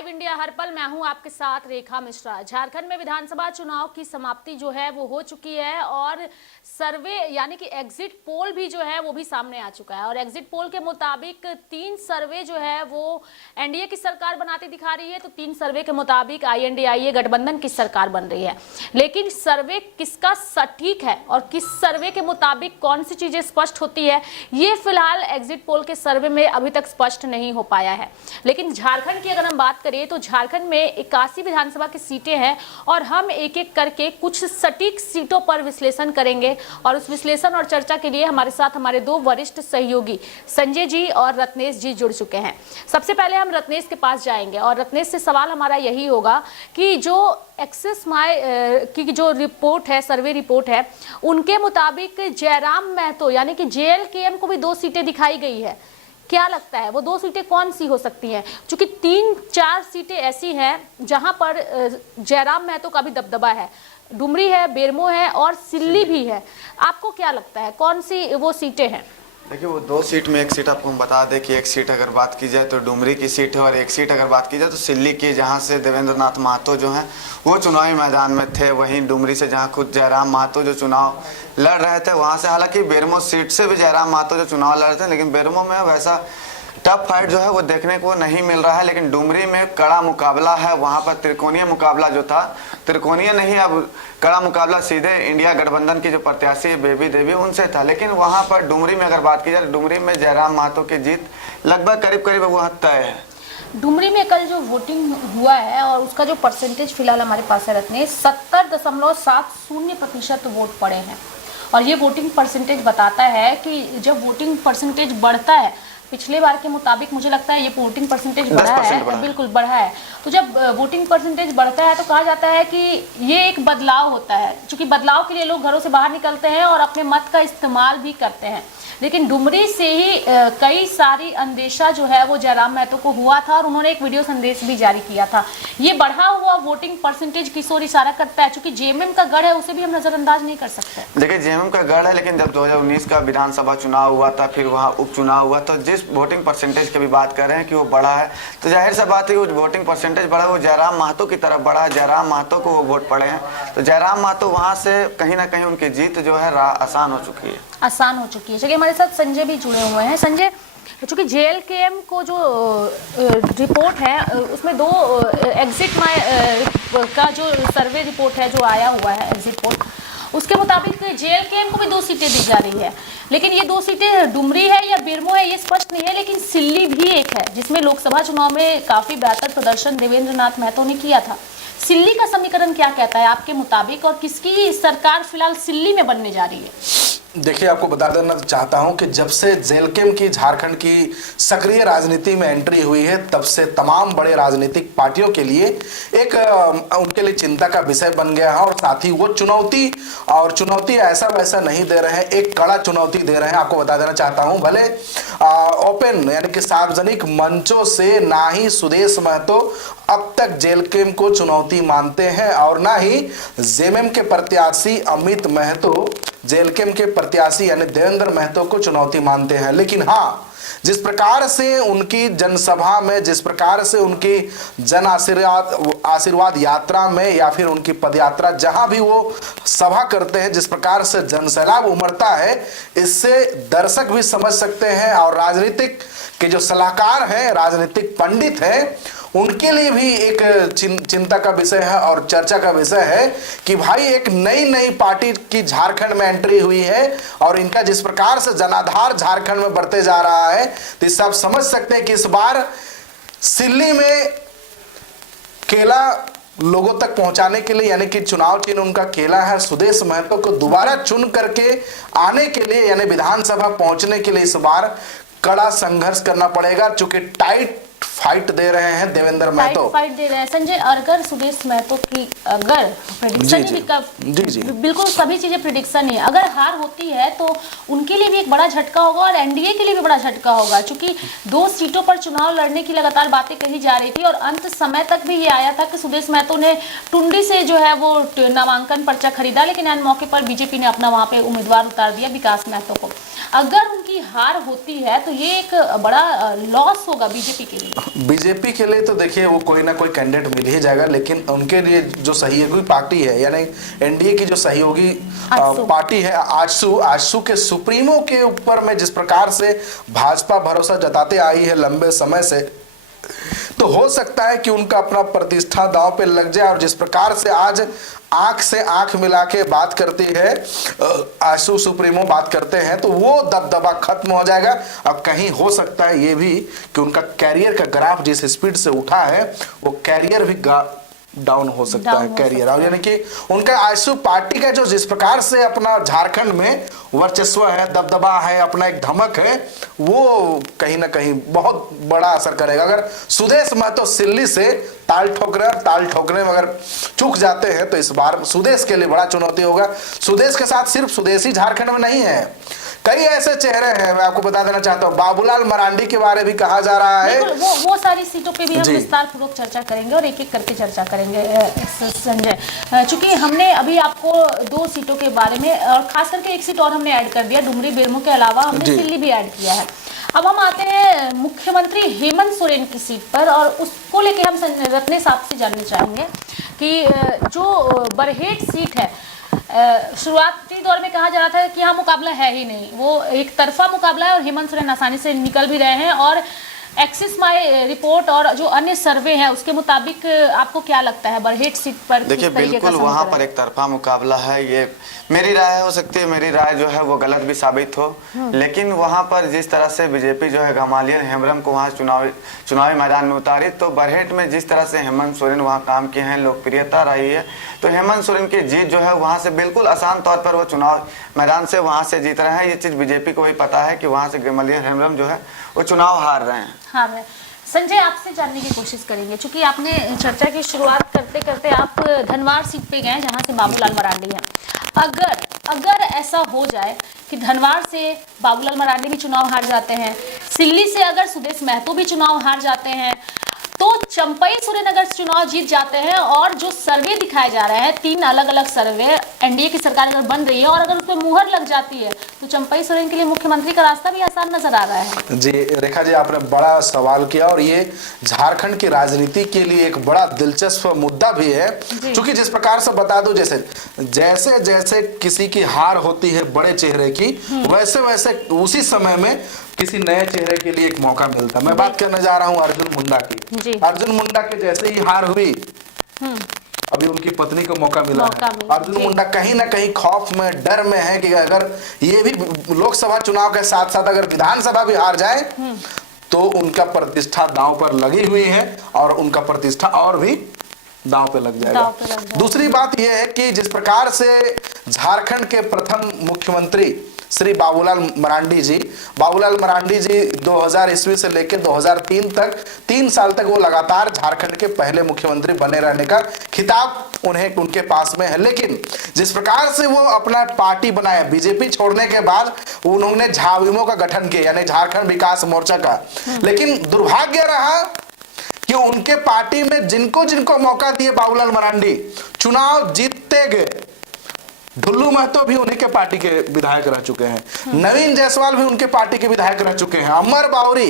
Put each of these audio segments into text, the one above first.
Live India हर पल, मैं हूं आपके साथ रेखा मिश्रा। झारखंड में विधानसभा चुनाव की समाप्ति जो है वो हो चुकी है और सर्वे यानी कि एग्जिट पोल भी जो है वो भी सामने आ चुका है। और एग्जिट पोल के मुताबिक 3 सर्वे जो है वो एनडीए की सरकार बनाती दिखा रही है, तो 3 सर्वे के मुताबिक आईएनडीआईए गठबंधन की सरकार बन रही है। लेकिन सर्वे किसका सटीक है और किस सर्वे के मुताबिक कौन सी चीजें स्पष्ट होती है, ये फिलहाल एग्जिट पोल के सर्वे में अभी तक स्पष्ट नहीं हो पाया है। लेकिन झारखंड की अगर हम बात करें तो झारखंड में 81 विधानसभा की सीटें हैं और हम एक एक करके कुछ सटीक सीटों पर विश्लेषण करेंगे। और उस विश्लेषण और चर्चा के लिए हमारे साथ हमारे 2 वरिष्ठ सहयोगी संजय जी और रत्नेश जी जुड़ चुके हैं। सबसे पहले हम रत्नेश के पास जाएंगे और रत्नेश से सवाल हमारा यही होगा कि जो एक्सेस माय की जो रिपोर्ट है, सर्वे रिपोर्ट है, उनके मुताबिक जयराम महतो यानी कि जेएलकेएम को भी 2 सीटें दिखाई गई है। क्या लगता है वो 2 सीटें कौन सी हो सकती हैं? क्योंकि 3-4 सीटें ऐसी हैं जहां पर जयराम महतो का भी दबदबा है। डुमरी है, बेरमो है और सिल्ली भी है। आपको क्या लगता है कौन सी वो सीटें हैं? देखिए, वो 2 सीट में एक सीट आपको हम बता दें कि एक सीट अगर बात की जाए तो डुमरी की सीट है और एक सीट अगर बात की जाए तो सिल्ली की, जहां से देवेंद्र नाथ महतो जो हैं वो चुनावी मैदान में थे। वहीं डुमरी से जहां खुद जयराम महतो जो चुनाव लड़ रहे थे, वहां से हालांकि बेरमो सीट से भी जयराम महतो जो चुनाव लड़ रहे थे, लेकिन बेरमो में वैसा टफ फाइट जो है वो देखने को नहीं मिल रहा है। लेकिन डुमरी में कड़ा मुकाबला है, वहां पर त्रिकोणीय मुकाबला जो था, त्रिकोणीय नहीं, अब कड़ा मुकाबला सीधे इंडिया गठबंधन की जो प्रत्याशी है बेबी देवी उनसे था। लेकिन वहां पर डुमरी में अगर बात की जाए, डुमरी में जयराम महतो की जीत लगभग करीब वह तय है। डुमरी में कल जो वोटिंग हुआ है और उसका जो परसेंटेज फिलहाल हमारे पास है रत्ने, 70.70% वोट पड़े हैं। और ये वोटिंग परसेंटेज बताता है कि जब वोटिंग परसेंटेज बढ़ता है, पिछले बार के मुताबिक मुझे लगता है ये वोटिंग परसेंटेज बढ़ा है, बिल्कुल बढ़ा है। तो जब वोटिंग परसेंटेज बढ़ता है तो कहा जाता है कि ये एक बदलाव होता है, क्योंकि बदलाव के लिए लोग घरों से बाहर निकलते हैं और अपने मत का इस्तेमाल भी करते हैं। लेकिन डुमरी से ही कई सारी अंदेशा जो है वो जयराम महतो को हुआ था और उन्होंने एक वीडियो संदेश भी जारी किया था। ये बढ़ा हुआ वोटिंग परसेंटेज किस ओर इशारा करता है? क्योंकि जेएमएम का गढ़ है, उसे भी हम नजरअंदाज नहीं कर सकते। देखिए, जेएमएम का गढ़ है, लेकिन जब 2019 का विधानसभा चुनाव हुआ था, फिर वहाँ उपचुनाव हुआ, तो जिस वोटिंग परसेंटेज की भी बात कर रहे हैं कि वो बढ़ा है, तो जाहिर सा बात है कि वो वोटिंग परसेंटेज बढ़ा, वो जयराम महतो की तरफ बढ़ा है, जयराम महतो को वो वोट पड़े हैं। तो जयराम महतो वहाँ से कहीं ना कहीं उनकी जीत जो है आसान हो चुकी है, आसान हो चुकी है। चलिए, हमारे साथ संजय भी जुड़े हुए हैं। संजय, चूंकि जेएलकेएम को जो रिपोर्ट है उसमें 2 एग्जिट का जो सर्वे रिपोर्ट है जो आया हुआ है एग्जिट पोल, उसके मुताबिक जेएलकेएम को भी 2 सीटें दी जा रही है। लेकिन ये 2 सीटें डुमरी है या बेरमो है ये स्पष्ट नहीं है। लेकिन सिल्ली भी एक है जिसमें लोकसभा चुनाव में काफी बेहतर प्रदर्शन देवेंद्र नाथ महतो ने किया था। सिल्ली का समीकरण क्या कहता है आपके मुताबिक और किसकी सरकार फिलहाल सिल्ली में बनने जा रही है? देखिए, आपको बता देना चाहता हूं कि जब से जेएलकेएम की झारखंड की सक्रिय राजनीति में एंट्री हुई है, तब से तमाम बड़े राजनीतिक पार्टियों के लिए एक उनके लिए चिंता का विषय बन गया है। और साथ ही वो चुनौती ऐसा वैसा नहीं दे रहे हैं, एक कड़ा चुनौती दे रहे हैं। आपको बता देना चाहता हूं, भले ओपन यानी कि सार्वजनिक मंचों से ना ही सुदेश महतो अब तक जेएलकेएम को चुनौती मानते हैं और ना ही जेएमएम के प्रत्याशी अमित महतो जेएलकेएम के प्रत्याशी यानी देवेंद्र महतो को चुनौती मानते हैं। लेकिन हाँ, जिस प्रकार से उनकी जनसभा में, जिस प्रकार से उनकी जन आशीर्वाद यात्रा में या फिर उनकी पदयात्रा जहां भी वो सभा करते हैं, जिस प्रकार से जनसैलाब उमड़ता है, इससे दर्शक भी समझ सकते हैं और राजनीतिक के जो सलाहकार हैं, राजनीतिक पंडित हैं, उनके लिए भी एक चिंता का विषय है और चर्चा का विषय है कि भाई एक नई पार्टी की झारखंड में एंट्री हुई है और इनका जिस प्रकार से जनाधार झारखंड में बढ़ते जा रहा है, तो इससे आप समझ सकते हैं कि इस बार सिल्ली में केला लोगों तक पहुंचाने के लिए यानी कि चुनाव चिन्ह उनका केला है, सुदेश महतो को दोबारा चुन करके आने के लिए यानी विधानसभा पहुंचने के लिए इस बार कड़ा संघर्ष करना पड़ेगा, चूंकि टाइट फाइट दे रहे हैं देवेंद्र महतो, फाइट दे रहे हैं। संजय, अगर सुदेश महतो की अगर प्रेडिक्शन जी बिल्कुल सभी चीजें प्रेडिक्शन ही है, अगर हार होती है तो उनके लिए भी एक बड़ा झटका होगा और एनडीए के लिए भी बड़ा झटका होगा, क्योंकि 2 सीटों पर चुनाव लड़ने की लगातार बातें कही जा रही थी और अंत समय तक भी ये आया था कि सुदेश महतो ने टुंडी से जो है वो नामांकन पर्चा खरीदा, लेकिन एन मौके पर बीजेपी ने अपना वहां पे उम्मीदवार उतार दिया, विकास महतो को। अगर उनकी हार होती है तो ये एक बड़ा लॉस होगा बीजेपी के लिए। बीजेपी के लिए तो देखिए वो कोई ना कोई कैंडिडेट मिल ही जाएगा, लेकिन उनके लिए जो सहयोगी पार्टी है यानी एनडीए की जो सहयोगी पार्टी है आजसू के सुप्रीमो के ऊपर में जिस प्रकार से भाजपा भरोसा जताते आई है लंबे समय से, तो हो सकता है कि उनका अपना प्रतिष्ठा दांव पे लग जाए। और जिस प्रकार से आज आंख से आंख मिला के बात करती है आजसू सुप्रीमो बात करते हैं, तो वो दबदबा खत्म हो जाएगा। अब कहीं हो सकता है ये भी कि उनका कैरियर का ग्राफ जिस स्पीड से उठा है वो कैरियर भी डाउन हो सकता है कैरियर। और यानी कि उनका आजसू पार्टी का जो जिस प्रकार से अपना झारखंड में वर्चस्व है, दबदबा है, अपना एक धमक है, वो कहीं ना कहीं बहुत बड़ा असर करेगा। अगर सुदेश महतो सिल्ली से ताल ठोकरे में अगर चूक जाते हैं तो इस बार सुदेश के लिए बड़ा चुनौती होगा। सुदेश के साथ सिर्फ सुदेशी झारखंड में नहीं है, कई ऐसे चेहरे हैं। मैं आपको बता देना चाहता हूँ बाबूलाल मरांडी के बारे भी कहा जा रहा है। वो सारी सीटों पे भी हम विस्तार पूर्वक चर्चा करेंगे और एक एक करके चर्चा करेंगे संजय, चूंकि हमने अभी आपको 2 सीटों के बारे में और खास करके एक सीट और हमने ऐड कर दिया, डुमरी बेरमो के अलावा हमने सिल्ली भी ऐड किया है। अब हम आते हैं मुख्यमंत्री हेमंत सोरेन की सीट पर और उसको लेके हम रत्ने साहब से जानना चाहेंगे कि जो बरहेट सीट है, शुरुआती दौर में कहा जा रहा था कि हाँ मुकाबला है ही नहीं, वो एक तरफा मुकाबला है और हेमंत सोरेन आसानी से निकल भी रहे हैं। और एक्सिस माई रिपोर्ट और जो अन्य सर्वे हैं उसके मुताबिक आपको क्या लगता है बरहेट सीट पर? देखिए बिल्कुल वहाँ पर एक तरफा मुकाबला है, ये मेरी राय हो सकती है, मेरी राय जो है वो गलत भी साबित हो, लेकिन वहाँ पर जिस तरह से बीजेपी जो है घमालियन हेम्ब्रम को वहाँ चुनावी मैदान में उतारी, तो बरहेट में जिस तरह से हेमंत सोरेन वहाँ काम किए हैं, लोकप्रियता रही है, तो हेमंत सोरेन की जीत जो है वहाँ से बिल्कुल आसान तौर पर वो चुनाव मैदान से वहाँ से जीत रहे हैं। ये चीज़ बीजेपी को भी पता है कि वहाँ से घमालियन हेम्ब्रम जो है वो चुनाव हार रहे हैं। संजय आपसे जानने की कोशिश करेंगे, क्योंकि आपने चर्चा की शुरुआत करते करते आप धनवार सीट पे गए जहां से बाबूलाल मरांडी हैं। अगर ऐसा हो जाए कि धनवार से बाबूलाल मरांडी भी चुनाव हार जाते हैं, सिल्ली से अगर सुदेश महतो भी चुनाव हार जाते हैं, तो चंपई सोरेन अगर चुनाव जीत जाते हैं और जो सर्वे दिखाए जा रहे हैं 3 अलग अलग सर्वे, एनडीए की सरकार अगर बन रही है और अगर उस पर मुहर लग जाती है तो चंपई सोरेन के लिए मुख्यमंत्री का रास्ता भी आसान नजर आ रहा है। जी रेखा जी, आपने बड़ा सवाल किया और ये झारखंड की राजनीति के लिए एक बड़ा दिलचस्प मुद्दा भी है, क्योंकि जिस प्रकार से बता दो जैसे जैसे किसी की हार होती है बड़े चेहरे की, वैसे वैसे उसी समय में किसी नए चेहरे के लिए एक मौका मिलता है। मैं बात करने जा रहा हूँ अर्जुन मुंडा की। अर्जुन मुंडा के जैसे ही हार हुई अभी उनकी पत्नी को मौका मिला है। अर्जुन मुंडा कहीं ना कहीं खौफ में, डर में है कि अगर ये भी लोकसभा चुनाव के साथ साथ अगर विधानसभा भी हार जाए तो उनका प्रतिष्ठा दांव पर लगी हुई है और उनका प्रतिष्ठा और भी दांव पे लग जाएगा। दूसरी बात यह है कि जिस प्रकार से झारखंड के प्रथम मुख्यमंत्री श्री बाबूलाल मरांडी जी 2000 ईस्वी से लेकर 2003 तक 3 साल तक वो लगातार झारखंड के पहले मुख्यमंत्री बने रहने का खिताब उनके पास में है। लेकिन जिस प्रकार से वो अपना पार्टी बनाया, बीजेपी छोड़ने के बाद उन्होंने झाविमो का गठन किया यानी झारखंड विकास मोर्चा का, लेकिन दुर्भाग्य रहा कि उनके पार्टी में जिनको जिनको मौका दिए बाबूलाल मरांडी चुनाव जीतते गए। ढुल्लू महतो भी उन्हीं के पार्टी के विधायक रह चुके हैं, नवीन जायसवाल भी उनके पार्टी के विधायक रह चुके हैं, अमर बावरी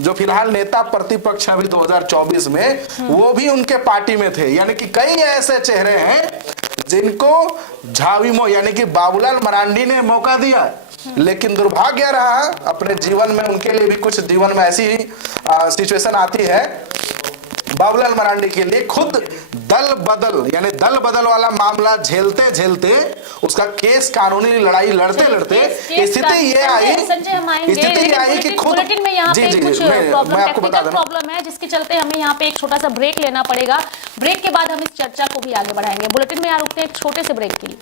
जो फिलहाल नेता प्रतिपक्ष अभी 2024 में वो भी उनके पार्टी में थे। यानी कि कई ऐसे चेहरे हैं जिनको झाविमो यानी कि बाबूलाल मरांडी ने मौका दिया, लेकिन दुर्भाग्य रहा अपने जीवन में उनके लिए भी कुछ जीवन में ऐसी ही सिचुएशन आती है बाबूलाल मरांडी के लिए खुद दल बदल वाला मामला झेलते झेलते उसका केस कानूनी लड़ाई लड़ते लड़ते स्थिति ये आई कि खुद बुलेटिन में यहाँ पे कुछ टेक्निकल प्रॉब्लम है जिसके चलते हमें यहाँ पे एक छोटा सा ब्रेक लेना पड़ेगा। ब्रेक के बाद हम इस चर्चा को भी आगे बढ़ाएंगे। बुलेटिन में यहाँ रुकते हैं एक छोटे से ब्रेक के लिए।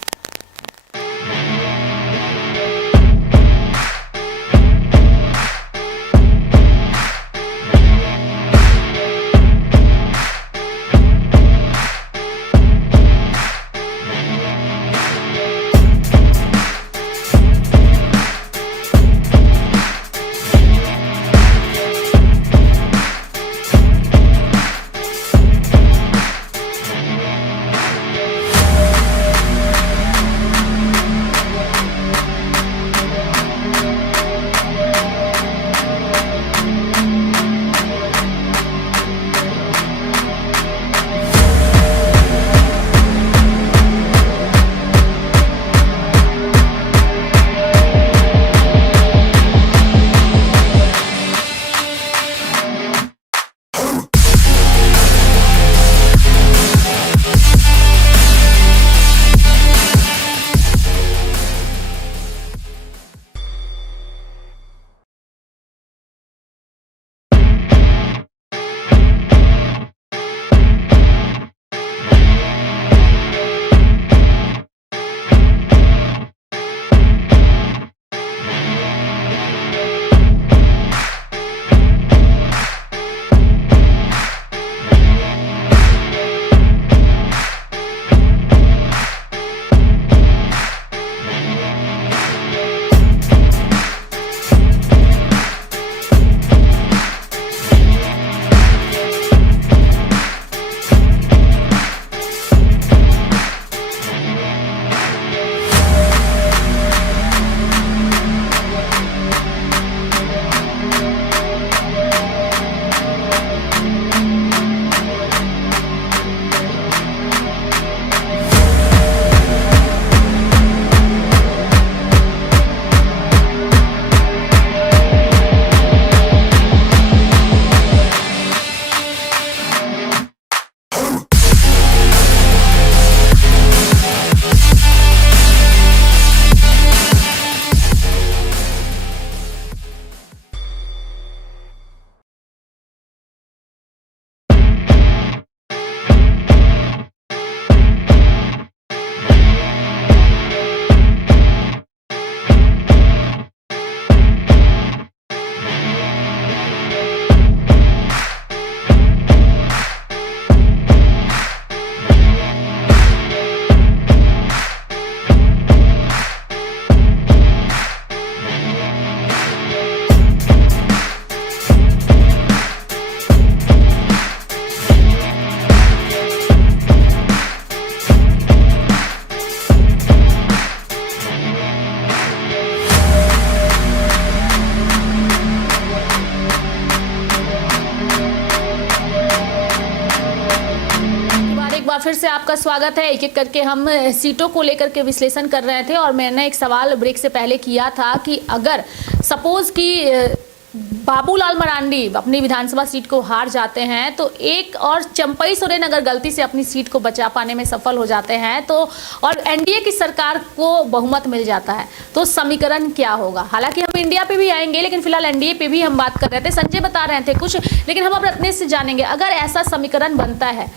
फिर से आपका स्वागत है। एक एक करके हम सीटों को लेकर के विश्लेषण कर रहे थे और मैंने एक सवाल ब्रेक से पहले किया था कि अगर सपोज कि बाबूलाल मरांडी अपनी विधानसभा सीट को हार जाते हैं तो एक और चंपई सोरेन अगर गलती से अपनी सीट को बचा पाने में सफल हो जाते हैं तो और एनडीए की सरकार को बहुमत मिल जाता है तो समीकरण क्या होगा। हालांकि हम इंडिया पे भी आएंगे लेकिन फिलहाल एनडीए पे भी हम बात कर रहे थे। संजय बता रहे थे कुछ, लेकिन हम अब रत्नेश से जानेंगे अगर ऐसा समीकरण बनता है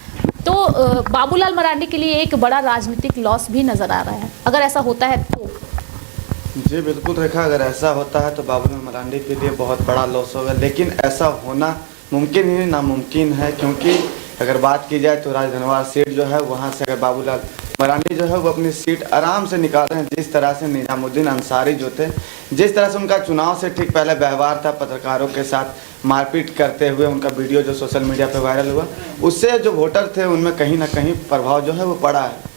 तो बाबूलाल मरांडी के लिए एक बड़ा राजनीतिक लॉस भी नजर आ रहा है। अगर ऐसा होता है तो जी बिल्कुल रेखा, अगर ऐसा होता है तो बाबूलाल मरांडी के लिए बहुत बड़ा लॉस होगा, लेकिन ऐसा होना मुमकिन ही नामुमकिन है। क्योंकि अगर बात की जाए तो राजधनवार सीट जो है वहाँ से अगर बाबूलाल मरांडी जो है वो अपनी सीट आराम से निकाल रहे हैं। जिस तरह से निजामुद्दीन अंसारी जो थे, जिस तरह से उनका चुनाव से ठीक पहले व्यवहार था, पत्रकारों के साथ मारपीट करते हुए उनका वीडियो जो सोशल मीडिया पर वायरल हुआ, उससे जो वोटर थे उनमें कहीं ना कहीं प्रभाव जो है वो पड़ा है।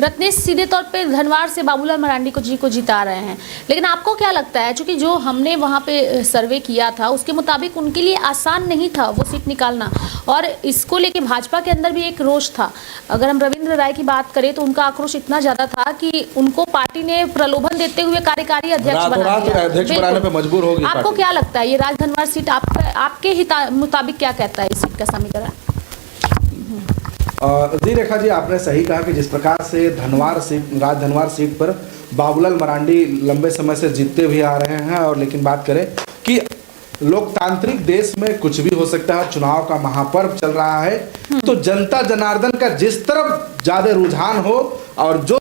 रत्नेश सीधे तौर पे धनवार से बाबूलाल मरांडी को जिता रहे हैं, लेकिन आपको क्या लगता है, क्योंकि जो हमने वहां पे सर्वे किया था उसके मुताबिक उनके लिए आसान नहीं था वो सीट निकालना, और इसको लेके भाजपा के अंदर भी एक रोष था। अगर हम रविंद्र राय की बात करें तो उनका आक्रोश इतना ज्यादा था कि उनको पार्टी ने प्रलोभन देते हुए कार्यकारी अध्यक्ष बनाने पे मजबूर हो गई। आपको क्या लगता है ये राजधनवार सीट आपके मुताबिक क्या कहता है इस सीट का समीकरण? जी रेखा जी, आपने सही कहा कि जिस प्रकार से राजधनवार सीट पर बाबूलाल मरांडी लंबे समय से जीतते भी आ रहे हैं, और लेकिन बात करें कि लोकतांत्रिक देश में कुछ भी हो सकता है, चुनाव का महापर्व चल रहा है, तो जनता जनार्दन का जिस तरफ ज्यादा रुझान हो और जो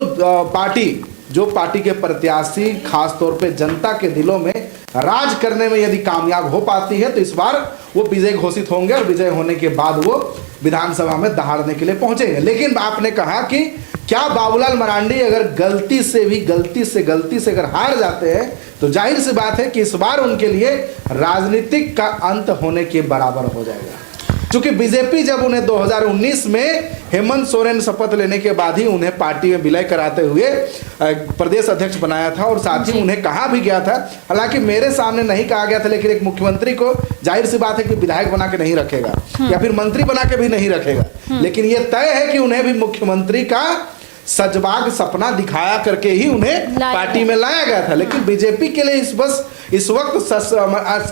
पार्टी के प्रत्याशी खास तौर पे जनता के दिलों में राज करने में यदि कामयाब हो पाती है तो इस बार वो विजय घोषित होंगे और विजय होने के बाद वो विधानसभा में दहाड़ने के लिए पहुंचेंगे। लेकिन आपने कहा कि क्या बाबूलाल मरांडी अगर गलती से अगर हार जाते हैं तो जाहिर सी बात है कि इस बार उनके लिए राजनीतिक का अंत होने के बराबर हो जाएगा। क्योंकि बीजेपी जब उन्हें 2019 में हेमंत सोरेन शपथ लेने के बाद ही उन्हें पार्टी में विलय कराते हुए प्रदेश अध्यक्ष बनाया था, और साथ ही उन्हें कहा भी गया था, हालांकि मेरे सामने नहीं कहा गया था, लेकिन एक मुख्यमंत्री को जाहिर सी बात है कि विधायक बना के नहीं रखेगा या फिर मंत्री बना के भी नहीं रखेगा, लेकिन यह तय है कि उन्हें भी मुख्यमंत्री का सजबाग सपना दिखाया करके ही उन्हें पार्टी में लाया गया था। लेकिन बीजेपी के लिए इस वक्त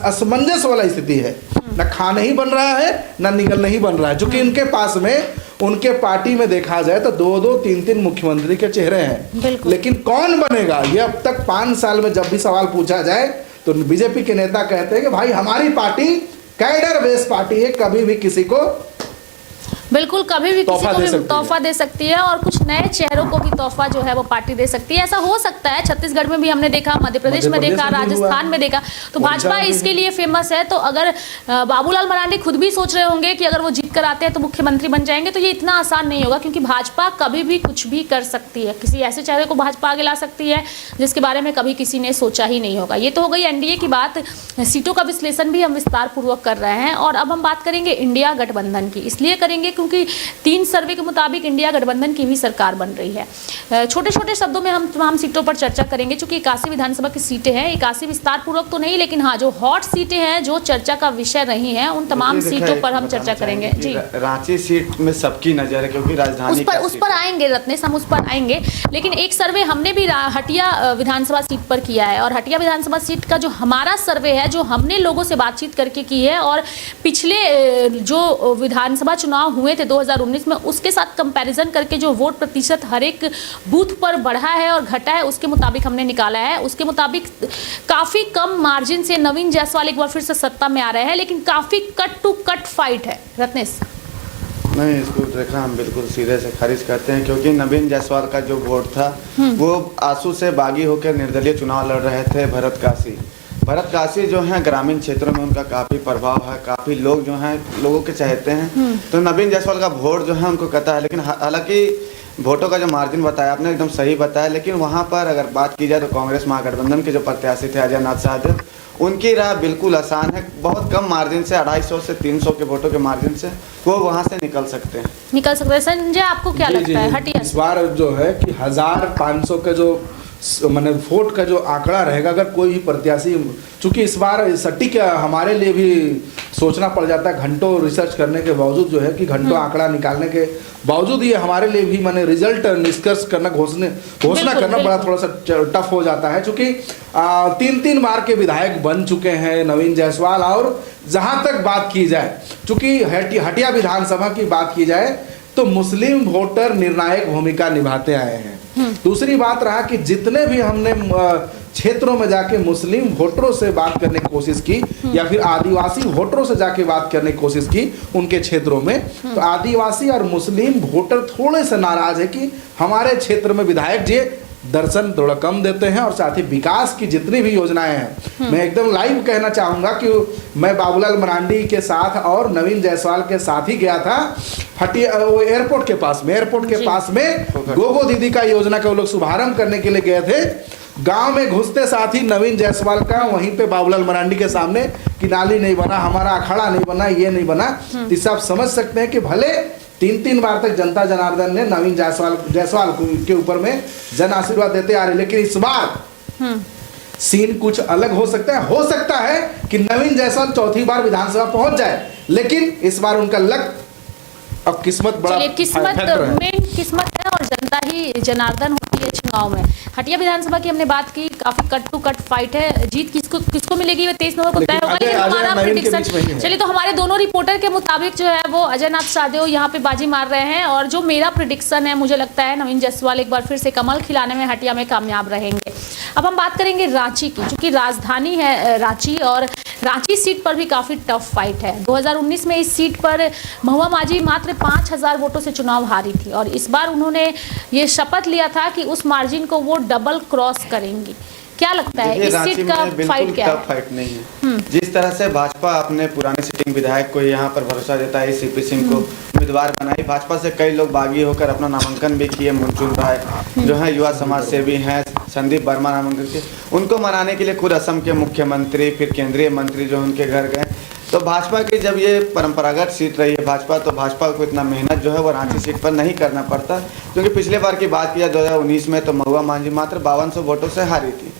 असमंजस वाला स्थिति है, न खाना ही बन रहा है न निकल नहीं बन रहा है, क्योंकि इनके पास में उनके पार्टी में देखा जाए तो 2-2, 3-3 मुख्यमंत्री के चेहरे हैं, लेकिन कौन बनेगा ये अब तक 5 साल में जब भी सवाल पूछा जाए तो बीजेपी के नेता कहते हैं कि भाई हमारी पार्टी कैडर बेस पार्टी है, कभी भी किसी को बिल्कुल कभी भी किसी को भी तोहफा दे सकती है और कुछ नए चेहरों को भी तोहफा जो है वो पार्टी दे सकती है। ऐसा हो सकता है, छत्तीसगढ़ में भी हमने देखा, मध्य प्रदेश में देखा, राजस्थान में देखा, तो भाजपा इसके लिए फेमस है। तो अगर बाबूलाल मरांडी खुद भी सोच रहे होंगे कि अगर वो जीत कर आते हैं तो मुख्यमंत्री बन जाएंगे, तो ये इतना आसान नहीं होगा, क्योंकि भाजपा कभी भी कुछ भी कर सकती है। किसी ऐसे चेहरे को भाजपा आगे ला सकती है जिसके बारे में कभी किसी ने सोचा ही नहीं होगा। ये तो हो गई एनडीए की बात। सीटों का विश्लेषण भी हम विस्तार पूर्वक कर रहे हैं, और अब हम बात करेंगे इंडिया गठबंधन की। इसलिए करेंगे क्योंकि 3 सर्वे के मुताबिक इंडिया गठबंधन की भी सरकार बन रही है। छोटे छोटे शब्दों में हम तमाम सीटों पर चर्चा करेंगे, क्योंकि 81 विधानसभा की सीटें हैं। 81 विस्तार पूर्वक तो नहीं, लेकिन हाँ जो हॉट सीटें हैं, जो चर्चा का विषय रही हैं, उन तमाम सीटों पर हम चर्चा करेंगे। जी, रांची सीट में सबकी नजर है, क्योंकि राजधानी उस पर आएंगे रत्नेश, हम उस पर आएंगे। लेकिन एक सर्वे हमने भी हटिया विधानसभा सीट पर किया है, और हटिया विधानसभा सीट का जो हमारा सर्वे है, जो हमने लोगों से बातचीत करके की है, और पिछले जो विधानसभा चुनाव हुए थे 2019 में, उसके साथ कंपैरिजन करके जो वोट प्रतिशत हर एक बूथ पर बढ़ा है और घटा है, उसके मुताबिक हमने निकाला है। उसके मुताबिक काफी कम मार्जिन से नवीन जायसवाल एक बार फिर से सत्ता में आ रहे हैं, लेकिन काफी कट टू कट फाइट है। रत्नेश नहीं, इसको देखा हम बिल्कुल सीधे से खारिज करते हैं, क्योंकि नवीन जायसवाल का जो वोट था वो आंसू से बागी होकर निर्दलीय चुनाव लड़ रहे थे। भरत काशी जो हैं ग्रामीण क्षेत्रों में उनका काफ़ी प्रभाव है, काफ़ी लोग जो हैं लोगों के चाहते हैं, तो नवीन जायसवाल का वोट जो है उनको कहता है। लेकिन हालांकि वोटों का जो मार्जिन बताया आपने एकदम सही बताया, लेकिन वहाँ पर अगर बात की जाए तो कांग्रेस महागठबंधन के जो प्रत्याशी थे अजय नाथ शाहदेव, उनकी राह बिल्कुल आसान है। बहुत कम मार्जिन से 250 से 300 के वोटों के मार्जिन से वो वहाँ से निकल सकते हैं। संजय, आपको क्या लगता है? हटिया इस बार जो है कि 1500 के जो मैंने वोट का जो आंकड़ा रहेगा, अगर कोई भी प्रत्याशी, चूंकि इस बार सटीक हमारे लिए भी सोचना पड़ जाता है, घंटों रिसर्च करने के बावजूद जो है कि घंटों आंकड़ा निकालने के बावजूद ये हमारे लिए भी मैंने रिजल्ट निष्कर्ष करना घोषणा करना बड़ा थोड़ा सा टफ हो जाता है, क्योंकि 3 बार के विधायक बन चुके हैं नवीन जायसवाल। और जहां तक बात की जाए, चूंकि हटिया विधानसभा की बात की जाए तो मुस्लिम वोटर निर्णायक भूमिका निभाते आए हैं। दूसरी बात रहा कि जितने भी हमने क्षेत्रों में जाके मुस्लिम वोटरों से बात करने की कोशिश की या फिर आदिवासी वोटरों से जाके बात करने की कोशिश की उनके क्षेत्रों में, तो आदिवासी और मुस्लिम वोटर थोड़े से नाराज है कि हमारे क्षेत्र में विधायक जी दर्शन थोड़ा कम देते हैं और साथ ही विकास की जितनी भी योजनाएं हैं, मैं एकदम लाइव कहना चाहूंगा कि मैं बाबूलाल मरांडी के साथ और नवीन जायसवाल के साथ ही गया था हटिया वो एयरपोर्ट के पास में गोगो दीदी का योजना का वो लोग शुभारंभ करने के लिए गए थे। गांव में घुसते साथ ही नवीन जायसवाल का वहीं पे बाबूलाल मरांडी के सामने कि नाली नहीं बना, हमारा अखाड़ा नहीं बना, ये नहीं बना। तो इससे आप समझ सकते हैं कि भले 3 बार तक जनता जनार्दन ने नवीन जायसवाल के ऊपर में जन आशीर्वाद देते आ रहे, लेकिन इस बार सीन कुछ अलग हो सकता है कि नवीन जायसवाल चौथी बार विधानसभा पहुंच जाए, लेकिन इस बार उनका लक अब किस्मत बड़ा किस्मत मेन किस्मत है और जनता ही जनार्दन होती है चुनाव में। हटिया विधानसभा की हमने बात की, काफी कट टू कट फाइट है, जीत किसको मिलेगी वो 23 नवंबर को तय होगा, लेकिन हमारा प्रेडिक्शन, चलिए तो हमारे दोनों रिपोर्टर के मुताबिक जो है वो अजय नाथ साहदेव यहाँ पे बाजी मार रहे हैं, और जो मेरा प्रेडिक्शन है मुझे लगता है नवीन जायसवाल एक बार फिर से कमल खिलाने में हटिया में कामयाब रहेंगे। अब हम बात करेंगे रांची की, क्योंकि राजधानी है रांची और रांची सीट पर भी काफी टफ फाइट है। 2019 में इस सीट पर महुआ माझी मात्र 5000 वोटों से चुनाव हारी थी और इस बार उन्होंने ये शपथ लिया था कि उस मार्जिन को वो डबल क्रॉस करेंगी। क्या लगता है इस सीट का फाइट क्या है? फाइट नहीं है। जिस तरह से भाजपा अपने पुराने सिटिंग विधायक को यहाँ पर भरोसा देता है, सीपी सिंह को उम्मीदवार बनाई, भाजपा से कई लोग बागी होकर अपना नामांकन भी किए, मुनचुन राय जो है युवा समाज सेवी हैं, संदीप वर्मा नामांकन किए, उनको मनाने के लिए खुद असम के मुख्यमंत्री फिर केंद्रीय मंत्री जो उनके घर गए। तो भाजपा की जब ये परंपरागत सीट रही है भाजपा, तो भाजपा को इतना मेहनत जो है वो रांची सीट पर नहीं करना पड़ता, क्योंकि पिछले बार की बात किया 2019 में तो महुआ माझी मात्र 5200 वोटों से हारी थी।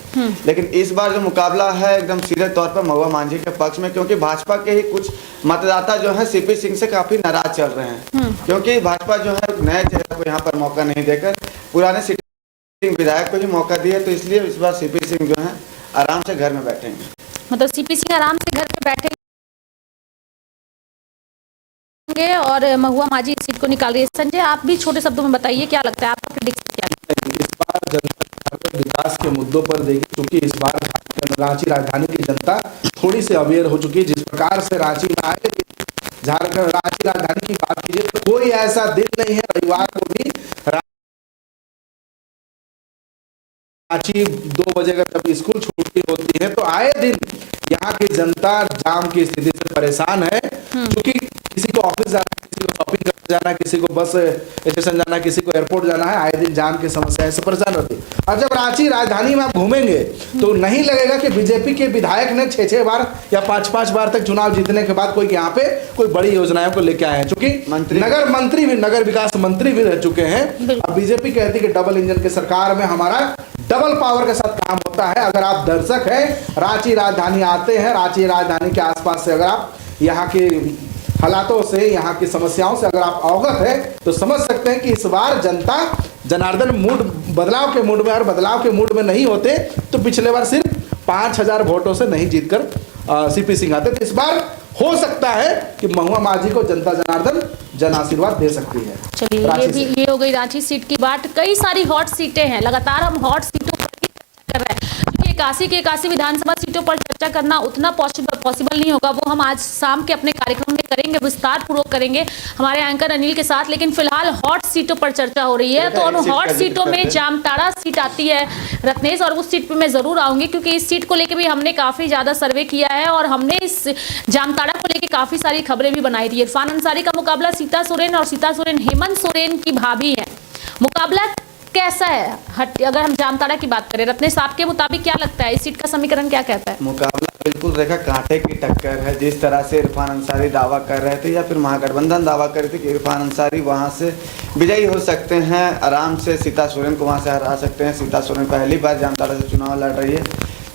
लेकिन इस बार जो मुकाबला है एकदम सीधे तौर पर महुआ माझी के पक्ष में, क्योंकि भाजपा के ही कुछ मतदाता जो है सीपी सिंह से काफी नाराज चल रहे हैं, क्योंकि भाजपा जो है नए चेहरे को यहाँ पर मौका नहीं देकर पुराने सिटिंग विधायक को ही मौका दिया, तो इसलिए इस बार सीपी सिंह जो है आराम से घर में बैठेंगे। मतलब सीपी सिंह आराम से घर में बैठेंगे और महुआ माझी इस सीट को निकाल रही है। संजय, आप भी छोटे शब्दों में बताइए क्या लगता है, आपका प्रेडिक्शन क्या है? इस बार जनता विकास के मुद्दों पर देखिए, क्योंकि इस बार रांची राजधानी की जनता थोड़ी सी अवेयर हो चुकी है। जिस प्रकार से रांची में आए झारखंड रांची राजधानी की बात कीजिए तो कोई ऐसा दिन नहीं है रविवार को भी रांची 2 बजे का जब स्कूल छुट्टी होती है तो आए दिन यहाँ की जनता जाम की स्थिति से परेशान है, क्योंकि किसी को ऑफिस जाना है, किसी को शॉपिंग करने जाना है, किसी को बस स्टेशन जाना है, किसी को एयरपोर्ट जाना है, आए दिन जाम की समस्या से परेशान रहती है। और जब रांची राजधानी में आप घूमेंगे तो नहीं लगेगा कि बीजेपी के विधायक ने 6-6 बार या 5-5 बार तक चुनाव जीतने के बाद कोई यहाँ पे कोई बड़ी योजनाओं को लेके आए हैं, चूंकि नगर विकास मंत्री भी रह चुके हैं। अब बीजेपी कहती है कि डबल इंजन की सरकार में हमारा डबल पावर के साथ काम होता है। अगर आप दर्शक हैं, रांची राजधानी आते हैं, रांची राजधानी के आसपास से अगर आप यहाँ के हालातों से, यहाँ की समस्याओं से अगर आप अवगत है तो समझ सकते हैं कि इस बार जनता जनार्दन मूड बदलाव के मूड में, और बदलाव के मूड में नहीं होते तो पिछले बार सिर्फ 5000 वोटों से नहीं जीतकर सीपी सिंह आते। तो इस बार हो सकता है कि महुआ माझी को जनता जनार्दन जन आशीर्वाद दे सकती है। चलिए ये हो गई रांची सीट की बात। कई सारी हॉट सीटें हैं, लगातार हम हॉट सीटों पर ही चर्चा कर रहे हैं, क्योंकि 81 विधानसभा सीटों पर चर्चा करना उतना पॉसिबल नहीं होगा। वो हम आज शाम के अपने कार्यक्रम में करेंगे, विस्तार पूर्वक करेंगे हमारे एंकर अनिल के साथ। लेकिन फिलहाल हॉट सीटों पर चर्चा हो रही है, तो उन हॉट सीटों में जामताड़ा सीट आती है रत्नेश, और उस सीट पे मैं जरूर आऊंगी, क्योंकि इस सीट को लेकर भी हमने काफी ज्यादा सर्वे किया है और हमने इस जामताड़ा को लेकर काफी सारी खबरें भी बनाई थी। इरफान अंसारी का मुकाबला सीता सोरेन, और सीता सोरेन हेमंत सोरेन की भाभी है। मुकाबला कैसा है अगर हम जामताड़ा की बात करें? रत्नेश, आपके मुताबिक क्या लगता है इस सीट का समीकरण क्या कहता है? मुकाबला बिल्कुल रेखा कांटे की टक्कर है। जिस तरह से इरफान अंसारी दावा कर रहे थे या फिर महागठबंधन दावा कर रहे थे कि इरफान अंसारी वहां से विजयी हो सकते हैं, आराम से सीता सोरेन को वहां से हरा सकते हैं। सीता सोरेन पहली बार जामताड़ा से चुनाव लड़ रही है।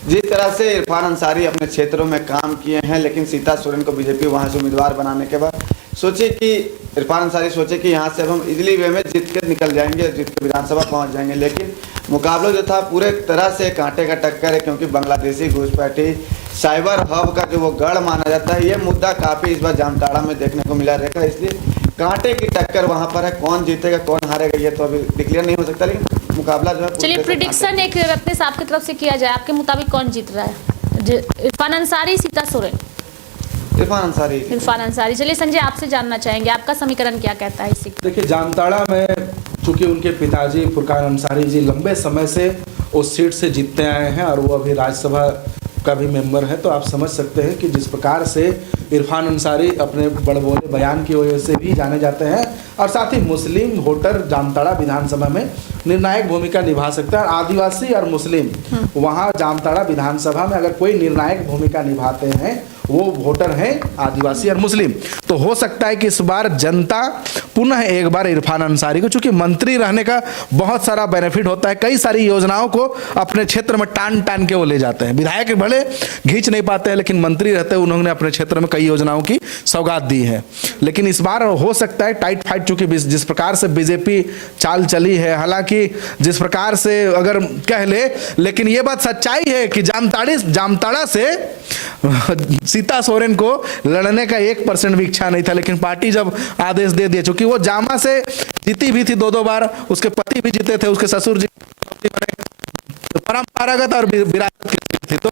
जिस तरह से इरफान अंसारी अपने क्षेत्रों में काम किए हैं, लेकिन सीता सोरेन को बीजेपी वहां से उम्मीदवार बनाने के बाद सोचे कि इरफान अंसारी सोचे कि यहाँ से अब हम इजली वे में जीत के निकल जाएंगे, जीत के विधानसभा पहुँच जाएंगे। लेकिन मुकाबला जो था पूरे तरह से कांटे का टक्कर है, क्योंकि बांग्लादेशी घुसपैठी साइबर हब का जो वो गढ़ माना जाता है, ये मुद्दा काफ़ी इस बार जामताड़ा में देखने को मिला रहेगा। इसलिए कांटे की टक्कर वहाँ पर है। कौन जीतेगा कौन हारेगा ये तो अभी डिक्लेयर नहीं हो सकता, लेकिन मुकाबला जो है। चलिए प्रिडिक्शन एक रत्नेश आपकी तरफ से किया जाए, आपके मुताबिक कौन जीत रहा है? इरफान अंसारी, सीता सोरेन? इरफान अंसारी। इरफान अंसारी। चलिए संजय आपसे जानना चाहेंगे, आपका समीकरण क्या कहता है इसी? देखिए, जामताड़ा में चूंकि उनके पिताजी फुरकान अंसारी जी लंबे समय से उस सीट से जीतते आए हैं और वो अभी राज्यसभा का भी मेंबर है, तो आप समझ सकते हैं कि जिस प्रकार से इरफान अंसारी अपने बड़बोले बयान की वजह से भी जाने जाते हैं और साथ ही मुस्लिम वोटर जामताड़ा विधानसभा में निर्णायक भूमिका निभा सकते हैं। और आदिवासी और मुस्लिम वहाँ जामताड़ा विधानसभा में अगर कोई निर्णायक भूमिका निभाते हैं वो वोटर हैं आदिवासी और मुस्लिम। तो हो सकता है कि इस बार जनता पुनः एक बार इरफान अंसारी को, चूंकि मंत्री रहने का बहुत सारा बेनिफिट होता है, कई सारी योजनाओं को अपने क्षेत्र में टान टान के वो ले जाते हैं। विधायक भले खींच नहीं पाते हैं, लेकिन मंत्री रहते हैं उन्होंने अपने क्षेत्र में कई योजनाओं की सौगात दी है। लेकिन इस बार हो सकता है टाइट फाइट, चूंकि जिस प्रकार से बीजेपी चाल चली है, हालांकि जिस प्रकार से अगर कह ले, लेकिन ये बात सच्चाई है कि जामताड़ा से सीता सोरेन को लड़ने का 1% भी इच्छा नहीं था, लेकिन पार्टी जब आदेश दे दिया, चूंकि वो जामा से जीती भी थी 2 बार, उसके पति भी जीते थे, उसके ससुर जी परंपरागत और विरासत की थी, तो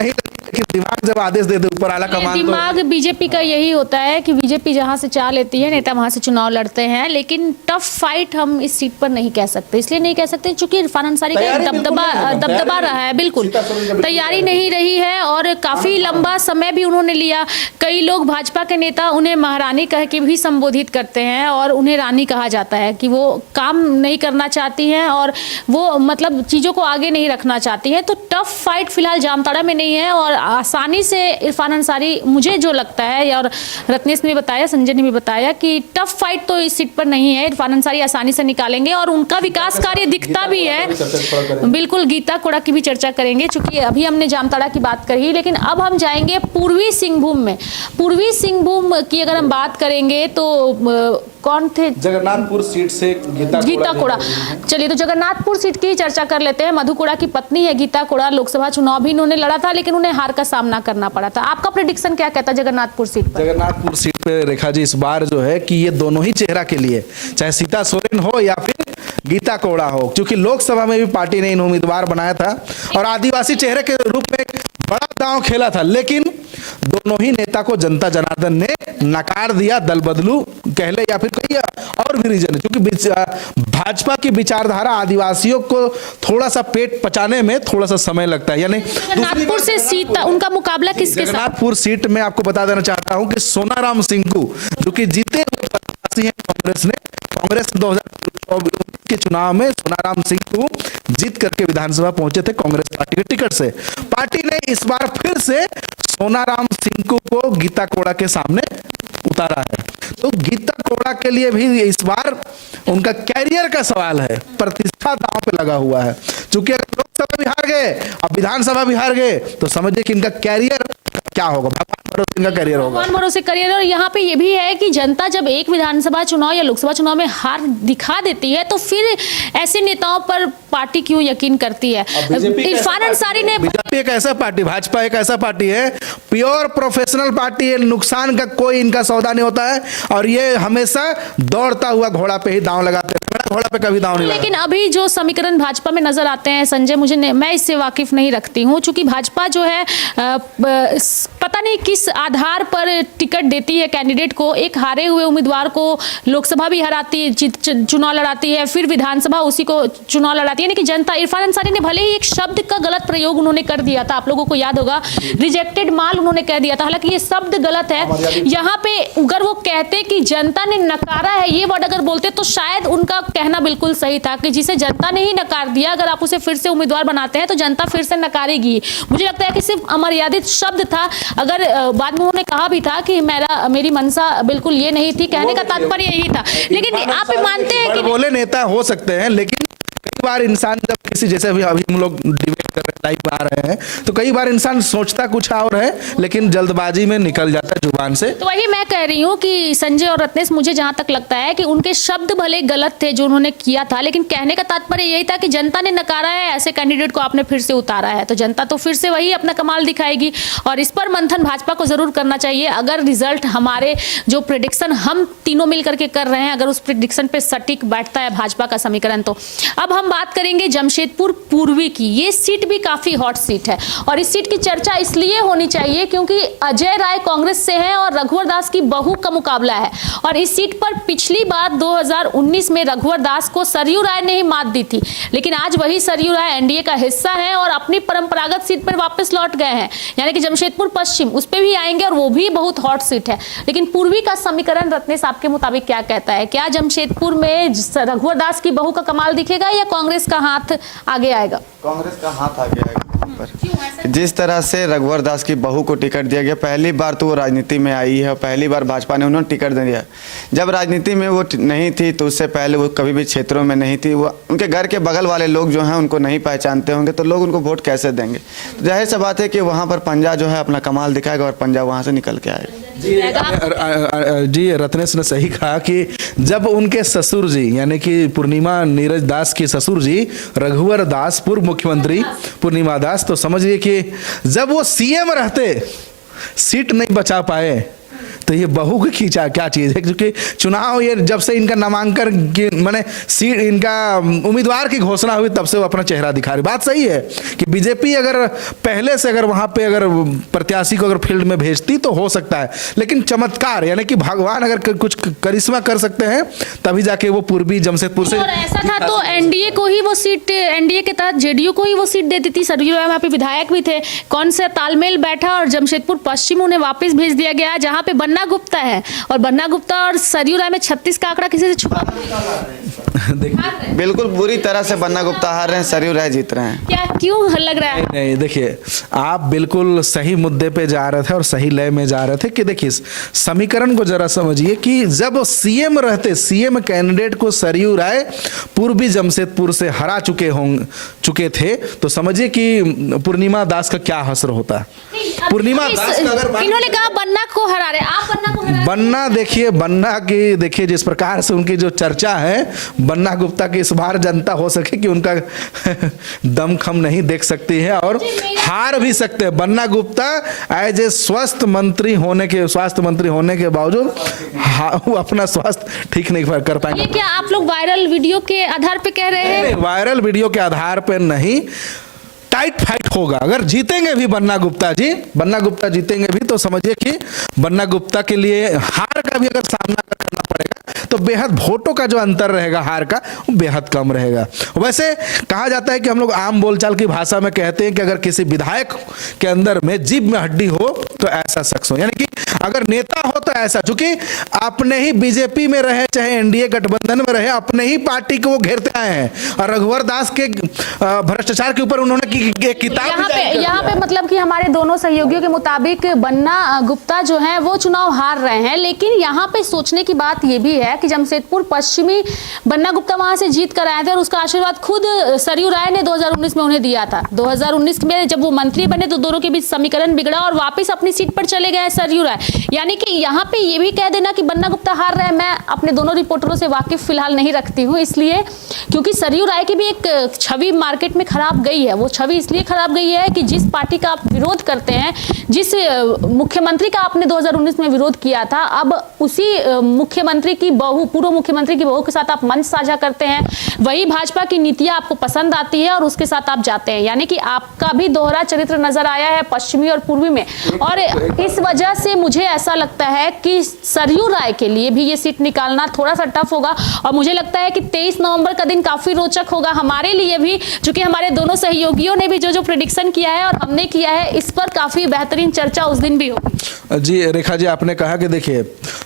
नहीं, लेकिन दिमाग जब आदेश दे दे ऊपर आला कमान, दिमाग बीजेपी का यही होता है कि बीजेपी जहां से चाह लेती है नेता वहां से चुनाव लड़ते हैं। लेकिन टफ फाइट हम इस सीट पर नहीं कह सकते, इसलिए नहीं कह सकते क्योंकि इरफान अंसारी का दबदबा रहा है। बिल्कुल तैयारी नहीं रही है और काफी लंबा समय भी उन्होंने लिया। कई लोग भाजपा के नेता उन्हें महारानी कह के भी संबोधित करते हैं और उन्हें रानी कहा जाता है कि वो काम नहीं करना चाहती हैं और वो मतलब चीजों को आगे नहीं रखना चाहती हैं। तो टफ फाइट फिलहाल जामताड़ा में नहीं है और आसानी से इरफान अंसारी, मुझे जो लगता है और रत्नेश ने भी बताया, संजय ने भी बताया कि टफ फाइट तो इस सीट पर नहीं है, इरफान अंसारी आसानी से निकालेंगे और उनका विकास कार्य दिखता भी है। बिल्कुल गीता कोड़ा की भी चर्चा करेंगे, चूंकि अभी हमने जामताड़ा की बात करी, लेकिन अब हम जाएंगे पूर्वी सिंहभूम में। पूर्वी सिंहभूम की अगर हम बात करेंगे तो कौन थे? जगन्नाथपुर सीट से गीता कोड़ा। चलिए तो जगन्नाथपुर सीट की चर्चा कर लेते हैं। मधु कोड़ा की पत्नी है गीता कोड़ा, लोकसभा चुनाव भी इन्होंने लड़ा था लेकिन उन्हें हार का सामना करना पड़ा था। आपका प्रेडिक्शन क्या कहता है जगन्नाथपुर सीट पर? जगन्नाथपुर सीट पे रेखा जी, इस बार जो है कि ये दोनों ही चेहरा के लिए, चाहे सीता सोरेन हो या फिर गीता कोड़ा हो, क्योंकि लोकसभा में भी पार्टी ने इन्हें उम्मीदवार बनाया था और आदिवासी चेहरे के रूप में एक बड़ा दांव खेला था, लेकिन दोनों ही नेता को जनता जनार्दन ने नकार दिया। दल बदलू कह ले या फिर कोई और भी रीजन है, क्योंकि भाजपा की विचारधारा आदिवासियों को थोड़ा सा पेट पचाने में थोड़ा सा समय लगता है। यानी जगन्नाथपुर से सीता उनका मुकाबला किसके साथ? जगन्नाथपुर सीट में आपको बता देना चाहता हूं कि सोनाराम सिंकू, जो कि जीते हुए प्रत्याशी हैं कांग्रेस 2024 के चुनाव में सोनाराम सिंकू जीत करके विधानसभा पहुंचे थे कांग्रेस पार्टी के टिकट से। पार्टी ने इस बार फिर से सोनाराम सिंकू को गीता कोड़ा के सामने उतारा है। तो गीता कोड़ा के लिए भी इस बार उनका कैरियर का सवाल है, प्रतिष्ठा दांव पे लगा हुआ है। क्योंकि अगर लोकसभा भी हार गए, अब विधानसभा भी हार गए, तो समझिए कि इनका कैरियर क्या होगा, भगवान भरोसे इनका कैरियर होगा, भगवान भरोसे करियर। और यहाँ पे ये भी है कि जनता जब एक विधानसभा चुनाव या लोकसभा चुनाव में हार दिखा देती है तो फिर ऐसे नेताओं पर पार्टी क्यों यकीन करती है? इरफान अंसारी ने, बीजेपी एक ऐसा पार्टी, भाजपा एक ऐसा पार्टी है, प्योर प्रोफेशनल पार्टी है, नुकसान का कोई इनका सौदा नहीं होता है और ये हमेशा दौड़ता हुआ घोड़ा पे ही दांव लगाते हैं, घोड़ा पे कभी दांव नहीं लगाते। लेकिन अभी जो समीकरण भाजपा में नजर आते हैं संजय, मैं इससे वाकिफ नहीं रखती हूँ, चूंकि भाजपा जो है पता नहीं किस आधार पर टिकट देती है कैंडिडेट को। एक हारे हुए उम्मीदवार को लोकसभा भी हराती है, चुनाव लड़ाती है, फिर विधानसभा उसी को चुनाव लड़ाती है। यानी कि जनता, इरफान अंसारी ने भले ही एक शब्द का गलत प्रयोग उन्होंने कर दिया था, आप लोगों को याद होगा, रिजेक्टेड माल उन्होंने कह दिया था, हालांकि ये शब्द गलत है। यहाँ पे अगर वो कहते कि जनता ने नकारा है, ये वर्ड अगर बोलते तो शायद उनका कहना बिल्कुल सही था कि जिसे जनता ने ही नकार दिया, अगर आप उसे फिर से उम्मीदवार बनाते हैं तो जनता फिर से नकारेगी। मुझे लगता है कि सिर्फ अमर्यादित शब्द था। अगर बाद में उन्होंने कहा भी था कि मेरी मंशा बिल्कुल ये नहीं थी, कहने का तात्पर्य यही था। लेकिन आप मानते हैं कि बोले नेता हो सकते हैं, लेकिन कई बार इंसान जब किसी, जैसे अभी हम लोग डिबेट कर रहे हैं, लाइव आ रहे हैं, तो कई बार इंसान सोचता कुछ और है लेकिन जल्दबाजी में निकल जाता है जुबान से। तो वही मैं कह रही हूँ कि संजय और रत्नेश, मुझे जहां तक लगता है कि उनके शब्द भले गलत थे जो उन्होंने किया था, लेकिन कहने का तात्पर्य यही था कि जनता ने नकारा है, ऐसे कैंडिडेट को आपने फिर से उतारा है, तो जनता तो फिर से वही अपना कमाल दिखाएगी। और इस पर मंथन भाजपा को जरूर करना चाहिए। अगर रिजल्ट हमारे जो प्रेडिक्शन हम तीनों मिलकर के कर रहे हैं, अगर उस प्रेडिक्शन पे सटीक बैठता है भाजपा का समीकरण, तो अब हम बात करेंगे जमशेदपुर पूर्वी की। ये सीट भी काफी हॉट सीट है और इस सीट की चर्चा इसलिए होनी चाहिए क्योंकि अजय राय कांग्रेस से हैं और रघुवर दास की बहू का मुकाबला है। और इस सीट पर पिछली बार 2019 में रघुवर दास को सरयू राय ने ही मात दी थी, लेकिन आज वही सरयू राय एनडीए का हिस्सा है और अपनी परंपरागत सीट पर वापस लौट गए हैं, यानी कि जमशेदपुर पश्चिम, उस पर भी आएंगे और वो भी बहुत हॉट सीट है। लेकिन पूर्वी का समीकरण रत्नेश आपके मुताबिक क्या कहता है? क्या जमशेदपुर में रघुवर दास की बहू का कमाल दिखेगा या कांग्रेस का हाथ आगे आएगा? कांग्रेस का हाथ आगे आएगा पर। जिस तरह से रघुवर दास की बहू को टिकट दिया गया, पहली बार तो वो राजनीति में आई है और पहली बार भाजपा ने उन्होंने टिकट दे दिया। जब राजनीति में वो नहीं थी तो उससे पहले वो कभी भी क्षेत्रों में नहीं थी, वो उनके घर के बगल वाले लोग जो हैं उनको नहीं पहचानते होंगे, तो लोग उनको वोट कैसे देंगे? तो जाहिर सी बात है कि वहाँ पर पंजा जो है अपना कमाल दिखाएगा और पंजा वहाँ से निकल के आएगा। जी रत्नेश ने सही कहा कि जब उनके ससुर जी यानी कि पूर्णिमा नीरज दास के ससुर जी रघुवर दास, पूर्व मुख्यमंत्री पूर्णिमा दास, तो समझिए कि जब वो सीएम रहते सीट नहीं बचा पाए, तो ये बहू की खींचा क्या चीज है? क्योंकि चुनाव ये जब से इनका नामांकन माने सीट इनका उम्मीदवार की घोषणा हुई तब से वो अपना चेहरा दिखा रही। बात सही है कि बीजेपी अगर पहले से अगर वहां पे अगर प्रत्याशी को अगर फील्ड में भेजती तो हो सकता है, लेकिन चमत्कार यानी कि भगवान अगर कुछ करिश्मा कर सकते हैं तभी जाके वो पूर्वी जमशेदपुर से। और ऐसा था तो एनडीए को ही वो सीट, एनडीए के तहत जेडीयू को ही वो सीट देती थी। सरयू राय वहाँ पे विधायक भी थे, कौन सा तालमेल बैठा और जमशेदपुर पश्चिम उन्हें वापस भेज दिया गया जहाँ पे बन्ना गुप्ता है। और बन्ना गुप्ता और सरयू राय में 36 का आंकड़ा किसी से छुपा बिल्कुल बुरी तरह से बन्ना गुप्ता हार रहे हैं, सरयू राय जीत रहे हैं। क्या क्यों लग रहा है? नहीं देखिए, आप बिल्कुल सही मुद्दे पे जा रहे थे और सही लय में जा रहे थे कि देखिए समीकरण को जरा समझिए कि जब सीएम रहते, सीएम कैंडिडेट को सरयू राय पूर्वी जमशेदपुर से हरा चुके थे, तो समझिए कि पूर्णिमा दास का क्या हश्र होता। पूर्णिमा दास का अगर इन्होंने कहा बन्ना को हरा रहे, आप बन्ना को हरा रहे। बन्ना देखिए, बन्ना की देखिए जिस प्रकार से उनकी जो चर्चा है, बन्ना गुप्ता की इस बार जनता हो सके कि उनका दमखम नहीं देख सकती है और हार भी सकते हैं। बन्ना गुप्ता एज ए स्वास्थ्य मंत्री होने के बावजूद वो अपना स्वास्थ्य ठीक नहीं कर पाएंगे। ये क्या आप लोग वायरल वीडियो के आधार पे कह रहे हैं? वायरल वीडियो के आधार पर नहीं, टाइट फाइट होगा। अगर जीतेंगे भी बन्ना गुप्ता जीतेंगे भी तो समझिए कि बन्ना गुप्ता के लिए हार का भी अगर सामना करना पड़ेगा तो बेहद वोटों का जो अंतर रहेगा हार का वो बेहद कम रहेगा। वैसे कहा जाता है कि हम लोग आम बोलचाल की भाषा में कहते हैं कि अगर किसी विधायक के अंदर में जीभ में हड्डी हो तो ऐसा शख्स हो, यानी कि अगर नेता हो तो ऐसा, चूंकि अपने ही बीजेपी में रहे चाहे एनडीए गठबंधन में रहे, अपने ही पार्टी को वो घेरते आए हैं। और रघुवर दास के भ्रष्टाचार के ऊपर उन्होंने एक किताब यहाँ पे मतलब कि हमारे दोनों सहयोगियों के मुताबिक बन्ना गुप्ता जो है वो चुनाव हार रहे हैं, लेकिन यहाँ पे सोचने की बात ये भी है कि जमशेदपुर पश्चिमी बन्ना गुप्ता वहां से जीत कर आए थे और उसका आशीर्वाद खुद सरयू राय ने 2019 में उन्हें दिया था। 2019 में जब वो मंत्री बने तो दोनों के बीच समीकरण बिगड़ा और वापस अपनी सीट पर चले गए सरयू राय। यानी कि यहाँ पे ये भी कह देना कि बन्ना गुप्ता हार रहे हैं, मैं अपने दोनों रिपोर्टरों से वाकिफ फिलहाल नहीं रखती हूँ, इसलिए क्योंकि सरयू राय की भी एक छवि मार्केट में खराब गई है। वो छवि इसलिए खराब गई है कि जिस पार्टी का आप विरोध करते हैं, जिस मुख्यमंत्री का आपने 2019 में विरोध किया था, अब उसी मुख्यमंत्री की बहू, पूर्व मुख्यमंत्री की बहू के साथ आप मंच साझा करते हैं, वही भाजपा की नीतियां आपको पसंद आती है और उसके साथ आप जाते हैं। यानी कि आपका भी दोहरा चरित्र नजर आया है पश्चिमी और पूर्वी में, और इस वजह से मुझे ऐसा लगता है कि सरयू राय के लिए भी ये सीट निकालना थोड़ा सा टफ होगा और मुझे लगता है कि 23 नवंबर का दिन काफी रोचक होगा हमारे लिए भी, क्योंकि हमारे दोनों सहयोगियों ने भी जो प्रेडिक्शन किया है और हमने किया है, इस पर काफी बेहतरीन चर्चा उस दिन भी होगी। जी रेखा जी, आपने कहा कि देखिए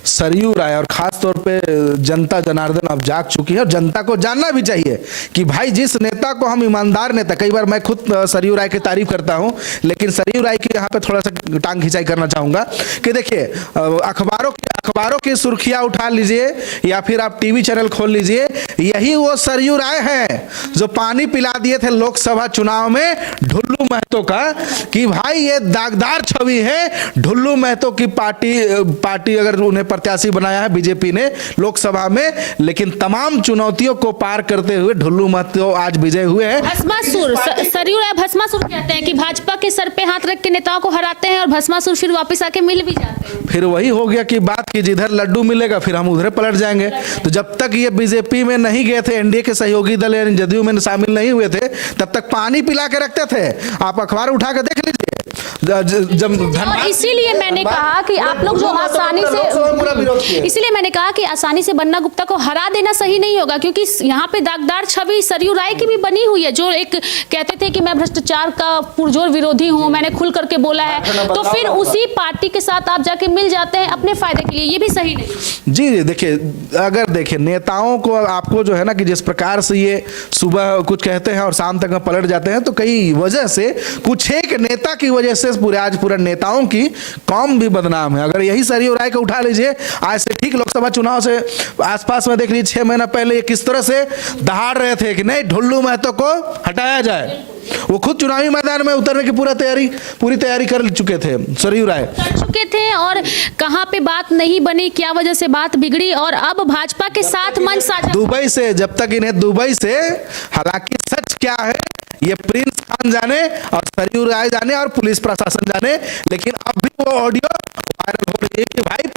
सरयू राय और खास तौर पे जनता जनार्दन अब जाग चुकी है और जनता को जानना भी चाहिए कि भाई जिस नेता को हम ईमानदार नेता, कई बार मैं खुद सरयू राय की तारीफ करता हूं, लेकिन सरयू राय की यहाँ पे थोड़ा सा टांग खिंचाई करना चाहूंगा कि देखिए अखबारों की सुर्खियां उठा लीजिए या फिर आप टीवी चैनल खोल लीजिए, यही वो सरयू राय है जो पानी पिला दिए थे लोकसभा चुनाव में ढुल्लू महतो का, कि भाई ये दागदार छवि है ढुल्लू महतो की पार्टी अगर उन्हें प्रत्याशी बनाया है बीजेपी ने लोकसभा में, लेकिन तमाम चुनौतियों को पार करते हुए ढुल्लू महतो आज विजय हुए हैं। भस्मासुर, सरयू राय भस्मासुर कहते हैं कि भाजपा के सर पे हाथ रख के नेताओं को हराते हैं और भस्मासुर फिर वापस आके मिल भी जाते हैं। फिर वही हो गया कि बात की जिधर लड्डू मिलेगा फिर हम उधर पलट जाएंगे। तो जब तक ये बीजेपी में नहीं गए थे, एनडीए के सहयोगी दल यानी जदयू में शामिल नहीं हुए थे, तब तक पानी पिला के रखते थे। आप अखबार उठा के देख लीजिए। और इसीलिए मैंने कहा कि आप लोग जो आसानी से, इसीलिए मैंने कहा कि आसानी से बन्ना गुप्ता को हरा देना सही नहीं होगा, क्योंकि यहाँ पे दागदार छवि सरयू राय की भी बनी हुई है, जो एक कहते थे कि मैं भ्रष्टाचार का पुरजोर विरोधी हूँ, मैंने खुल करके बोला है, तो फिर उसी पार्टी के साथ आप जाके मिल जाते हैं अपने फायदे के लिए, ये भी सही नहीं। जी देखिए, अगर देखिए नेताओं को आपको जो है ना कि जिस प्रकार से ये सुबह कुछ कहते हैं और शाम तक में पलट जाते हैं, तो कई वजह से कुछ एक नेता की वजह से पूरे नेताओं की कौम भी बदनाम है। अगर यही सरयू राय को उठा लीजिए, आज से ठीक लोकसभा चुनाव से आसपास में देख लीजिए 6 महीना पहले ये किस तरह से दहाड़ रहे थे कि नहीं ढुल्लू महतो को हटाया जाए। वो खुद चुनावी मैदान में उतरने की पूरी तैयारी कर चुके थे, सरयू राय कर चुके थे, और कहां पे बात नहीं बनी, क्या वजह से बात बिगड़ी, और अब भाजपा के साथ मंच साझा दुबई से, जब तक इन्हें दुबई से, हालांकि सच क्या है ये प्रिंस खान जाने और सरयू राय जाने और पुलिस प्रशासन जाने, लेकिन अब भी वो ऑडियो वायरल हो रही है कि भाई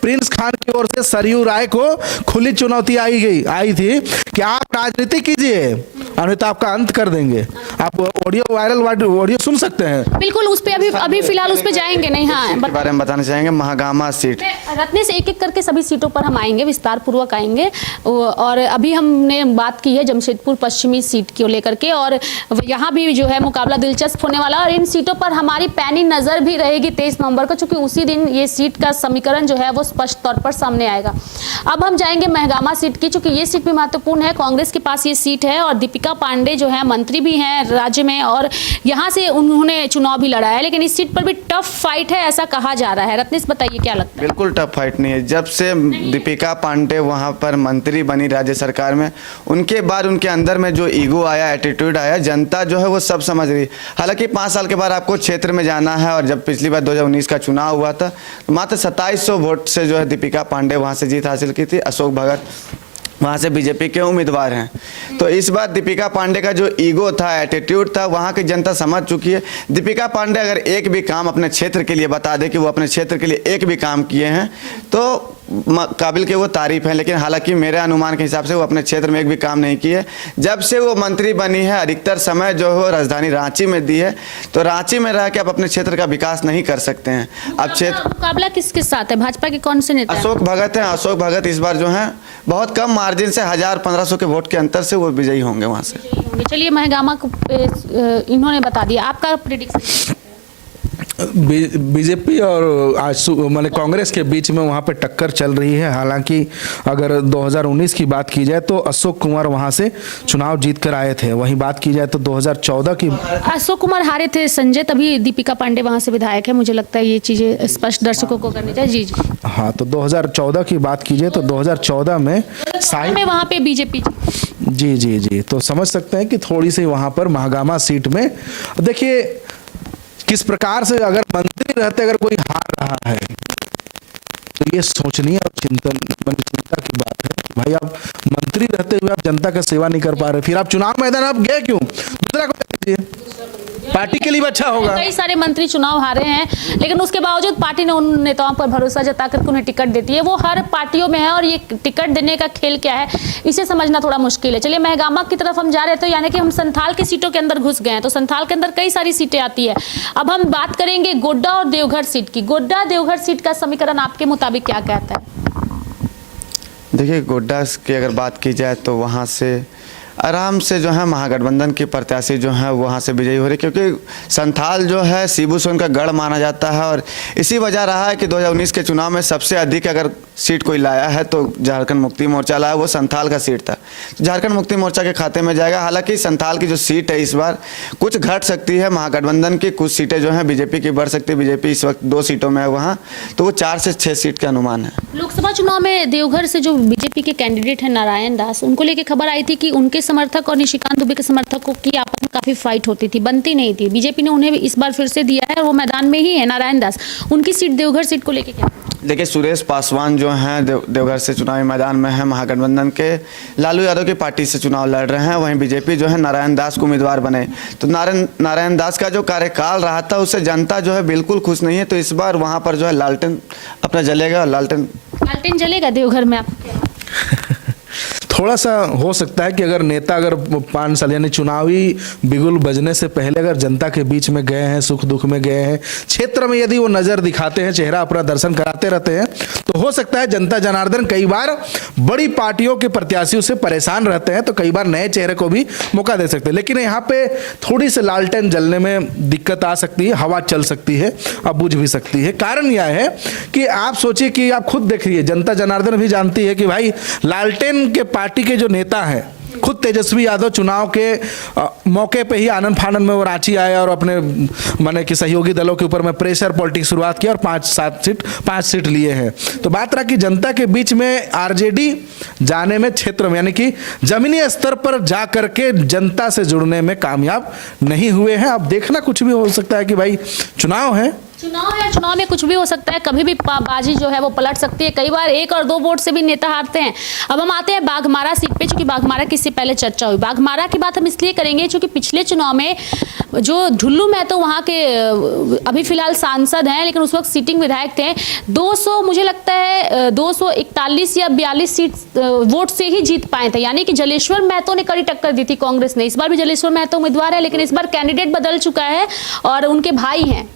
प्रिंस खान की ओर से सरयू राय को खुली चुनौती आई थी कि आप राजनीति कीजिए अन्यथा तो आपका अंत कर देंगे। आप ऑडियो सुन सकते हैं। बिल्कुल, उस पे अभी फिलहाल उस पे जाएंगे नहीं। हाँ, बारे में बताना चाहेंगे महागामा सीट। रत्नेश, एक एक करके सभी सीटों पर हम आएंगे, विस्तार पूर्वक आएंगे, और अभी हमने बात की है जमशेदपुर पश्चिमी सीट को लेकर के, और यहाँ भी जो है मुकाबला दिलचस्प होने वाला है, और इन सीटों पर हमारी पैनी नजर भी रहेगी 23 नवंबर को, क्योंकि उसी दिन ये सीट का समीकरण जो है वो स्पष्ट तौर पर सामने आएगा। अब हम जाएंगे महगामा सीट की, चूंकि ये सीट भी महत्वपूर्ण है, कांग्रेस के पास ये सीट है और दीपिका पांडे जो है मंत्री भी हैं राज्य में, और यहाँ से उन्होंने चुनाव भी लड़ा है, लेकिन इस सीट पर भी टफ फाइट है ऐसा कहा जा रहा है। रत्नेश, बताइए क्या लगता है? बिल्कुल टफ फाइट नहीं है। जब से दीपिका पांडे वहाँ पर मंत्री बनी राज्य सरकार में, उनके बाद उनके अंदर में जो ईगो आया, एटीट्यूड आया, जनता जो है वो सब समझ रही। हालांकि 5 साल के बाद आपको क्षेत्र में जाना है, और जब पिछली बार 2019 का चुनाव हुआ था तो मात्र 2700 वोट से जो है दीपिका पांडे वहाँ से जीत हासिल की थी। अशोक भगत वहाँ से बीजेपी के उम्मीदवार हैं। तो इस बार दीपिका पांडे का जो ईगो था, एटीट्यूड था, वहाँ की जनता समझ चुकी है। दीपिका पांडे अगर एक भी काम अपने क्षेत्र के लिए बता दे कि वो अपने क्षेत्र के लिए एक भी काम किए हैं तो काबिल के वो तारीफ है, लेकिन हालांकि मेरे अनुमान के हिसाब से वो अपने क्षेत्र में एक भी काम नहीं किए। जब से वो मंत्री बनी है अधिकतर समय जो है राजधानी रांची में दी है, तो रांची में रह के आप अपने क्षेत्र का विकास नहीं कर सकते हैं। अब क्षेत्र मुकाबला किसके साथ है? भाजपा के कौन से नेता? अशोक भगत हैं। अशोक भगत इस बार जो है बहुत कम मार्जिन से 1000-1500 के वोट के अंतर से वो विजयी होंगे वहाँ से। चलिए, महगामा को इन्होंने बता दिया, आपका प्रेडिक्शन? बीजेपी और आज माने कांग्रेस के बीच में वहाँ पे टक्कर चल रही है। हालांकि अगर 2019 की बात की जाए तो अशोक कुमार वहाँ से चुनाव जीत कर आए थे, वहीं बात की जाए तो 2014 की अशोक कुमार हारे थे संजय, तभी दीपिका पांडे वहाँ से विधायक है। मुझे लगता है ये चीजें स्पष्ट दर्शकों को करनी चाहिए। जी। हाँ, तो 2014 की बात कीजिए तो 2014 में वहाँ पे बीजेपी जी तो समझ सकते हैं कि थोड़ी सी वहाँ पर महागामा सीट में देखिए किस प्रकार से अगर मंत्री रहते अगर कोई हार रहा है तो ये सोचनीय और चिंता की बात है। भाई आप मंत्री रहते हुए आप जनता का सेवा नहीं कर पा रहे, फिर आप चुनाव मैदान आप गए क्यों? दूसरा को दीजिए। पार्टी के लिए भी अच्छा होगा। कई सारे मंत्री चुनाव हारे हैं, लेकिन उसके बावजूद पार्टी ने उन नेताओं पर भरोसा जता कर उन्हें टिकट देती है। वो हर पार्टियों में है और ये टिकट देने का खेल क्या है इसे समझना थोड़ा मुश्किल है। चलिए महगामा की तरफ हम जा रहे थे, यानी कि हम संथाल की सीटों के अंदर घुस गए हैं। तो संथाल के अंदर कई सारी सीटें आती है। अब हम बात करेंगे गोड्डा और देवघर सीट की। गोड्डा देवघर सीट का समीकरण आपके मुताबिक क्या कहता है? देखिए, गोड्डा की अगर बात की जाए तो वहाँ से आराम से जो है महागठबंधन के प्रत्याशी जो है वहाँ से विजयी हो रही, क्योंकि संथाल जो है शिबू सोरेन का गढ़ माना जाता है। और इसी वजह रहा है कि 2019 के चुनाव में सबसे अधिक अगर सीट कोई लाया है तो झारखंड मुक्ति मोर्चा लाया, वो संथाल का सीट था। झारखंड मुक्ति मोर्चा के खाते में जाएगा। हालांकि संथाल की जो सीट है इस बार कुछ घट सकती है महागठबंधन की, कुछ सीटें जो हैं बीजेपी की बढ़ सकती है। बीजेपी इस वक्त 2 सीटों में है वहाँ, तो वो 4 से 6 सीट का अनुमान है। लोकसभा चुनाव में देवघर से जो बीजेपी के कैंडिडेट हैं नारायण दास, उनको लेके खबर आई थी कि उनके समर्थक और निशिकांत दुबे के समर्थकों की आपस में काफी फाइट होती थी, बनती नहीं थी। बीजेपी ने उन्हें इस बार फिर से दिया है और वो मैदान में ही है नारायण दास। उनकी सीट देवघर सीट को लेके क्या? देखिए, सुरेश पासवान जो हैं देवघर से चुनावी मैदान में है। महागठबंधन के लालू यादव की पार्टी से चुनाव लड़ रहे हैं। वहीं बीजेपी जो है नारायण दास को उम्मीदवार बने। तो नारायण दास का जो कार्यकाल रहा था उससे जनता जो है बिल्कुल खुश नहीं है। तो इस बार वहाँ पर जो है लालटेन अपना जलेगा। लालटेन जलेगा देवघर में आपको? थोड़ा सा हो सकता है कि अगर नेता अगर 5 साल यानी चुनावी बिगुल बजने से पहले अगर जनता के बीच में गए हैं, सुख दुख में गए हैं, क्षेत्र में यदि वो नजर दिखाते हैं, चेहरा अपना दर्शन कराते रहते हैं, तो हो सकता है जनता जनार्दन कई बार बड़ी पार्टियों के प्रत्याशियों से परेशान रहते हैं, तो कई बार नए चेहरे को भी मौका दे सकते हैं। लेकिन यहाँ पे थोड़ी सी लालटेन जलने में दिक्कत आ सकती है, हवा चल सकती है, अब बुझ भी सकती है। कारण यह है कि आप सोचिए कि आप खुद देखिए, जनता जनार्दन भी जानती है कि भाई लालटेन के पार्टी के जो नेता हैं, खुद तेजस्वी यादव चुनाव के मौके पे ही आनंद फानन में वो रांची आए और अपने माने कि सहयोगी दलों के ऊपर में प्रेशर पॉलिटिक्स शुरुआत किया और 5 सीट लिए हैं। तो बात रहा कि जनता के बीच में आरजेडी जाने में, क्षेत्र में यानी कि जमीनी स्तर पर जा करके जनता से जुड़ने में कामयाब नहीं हुए हैं। अब देखना कुछ भी हो सकता है कि भाई चुनाव है, चुनाव में कुछ भी हो सकता है, कभी भी बाजी जो है वो पलट सकती है। कई बार 1 और 2 वोट से भी नेता हारते हैं। अब हम आते हैं बाघमारा सीट पे, चूंकि बाघमारा की इससे पहले चर्चा हुई। बाघमारा की बात हम इसलिए करेंगे चूंकि पिछले चुनाव में जो ढुल्लू महतो वहाँ के अभी फिलहाल सांसद हैं, लेकिन उस वक्त सीटिंग विधायक थे। 200 मुझे लगता है 241 या 42 सीट वोट से ही जीत पाए थे, यानी कि जलेश्वर महतो ने कड़ी टक्कर दी थी कांग्रेस ने। इस बार भी जलेश्वर महतो उम्मीदवार है, लेकिन इस बार कैंडिडेट बदल चुका है और उनके भाई हैं।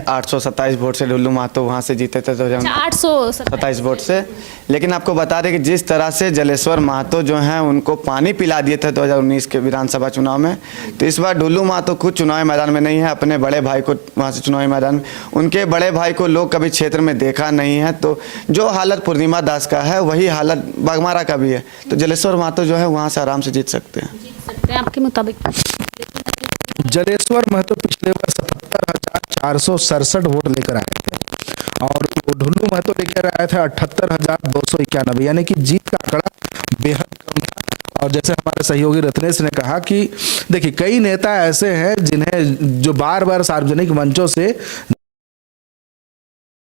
827 वोट से ढुल्लू महतो वहाँ से जीते थे, 827 वोट से। लेकिन आपको बता दें कि जिस तरह से जलेश्वर महतो जो हैं उनको पानी पिला दिए थे 2019 के विधानसभा चुनाव में, तो इस बार ढुल्लू महतो खुद चुनावी मैदान में नहीं है। अपने बड़े भाई को वहाँ से चुनावी मैदान में, उनके बड़े भाई को लोग कभी क्षेत्र में देखा नहीं है। तो जो हालत पूर्णिमा दास का है वही हालत बाघमारा का भी है। तो जलेश्वर महतो जो है वहाँ से आराम से जीत सकते हैं। आपके मुताबिक जलेश्वर महतो पिछले बार 77,467 वोट लेकर आए थे और ढुल्लू महतो लेकर आए थे 78,291, यानी कि जीत का आंकड़ा बेहद कम था। और जैसे हमारे सहयोगी रत्नेश ने कहा कि देखिए, कई नेता ऐसे हैं जिन्हें जो बार बार सार्वजनिक मंचों से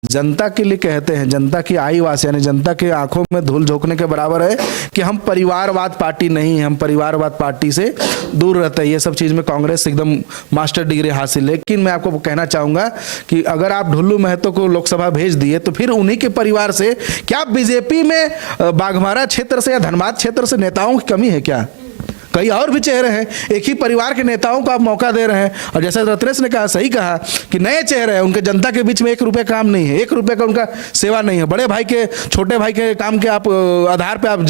जनता के लिए कहते हैं, जनता की आईवास यानी जनता के आंखों में धूल झोंकने के बराबर है कि हम परिवारवाद पार्टी नहीं है, हम परिवारवाद पार्टी से दूर रहते हैं। ये सब चीज़ में कांग्रेस एकदम मास्टर डिग्री हासिल। लेकिन मैं आपको कहना चाहूँगा कि अगर आप ढुल्लू महतो को लोकसभा भेज दिए तो फिर उन्हीं के परिवार से क्या बीजेपी में बाघमारा क्षेत्र से या धनबाद क्षेत्र से नेताओं की कमी है क्या? कई और भी चेहरे हैं, एक ही परिवार के नेताओं को आप मौका दे रहे हैं। और जैसे रत्नेश ने कहा, सही कहा कि नए चेहरे हैं, उनके जनता के बीच में 1 रुपये काम नहीं है, 1 रुपये का उनका सेवा नहीं है। बड़े भाई के, छोटे भाई के काम के आप आधार पे आप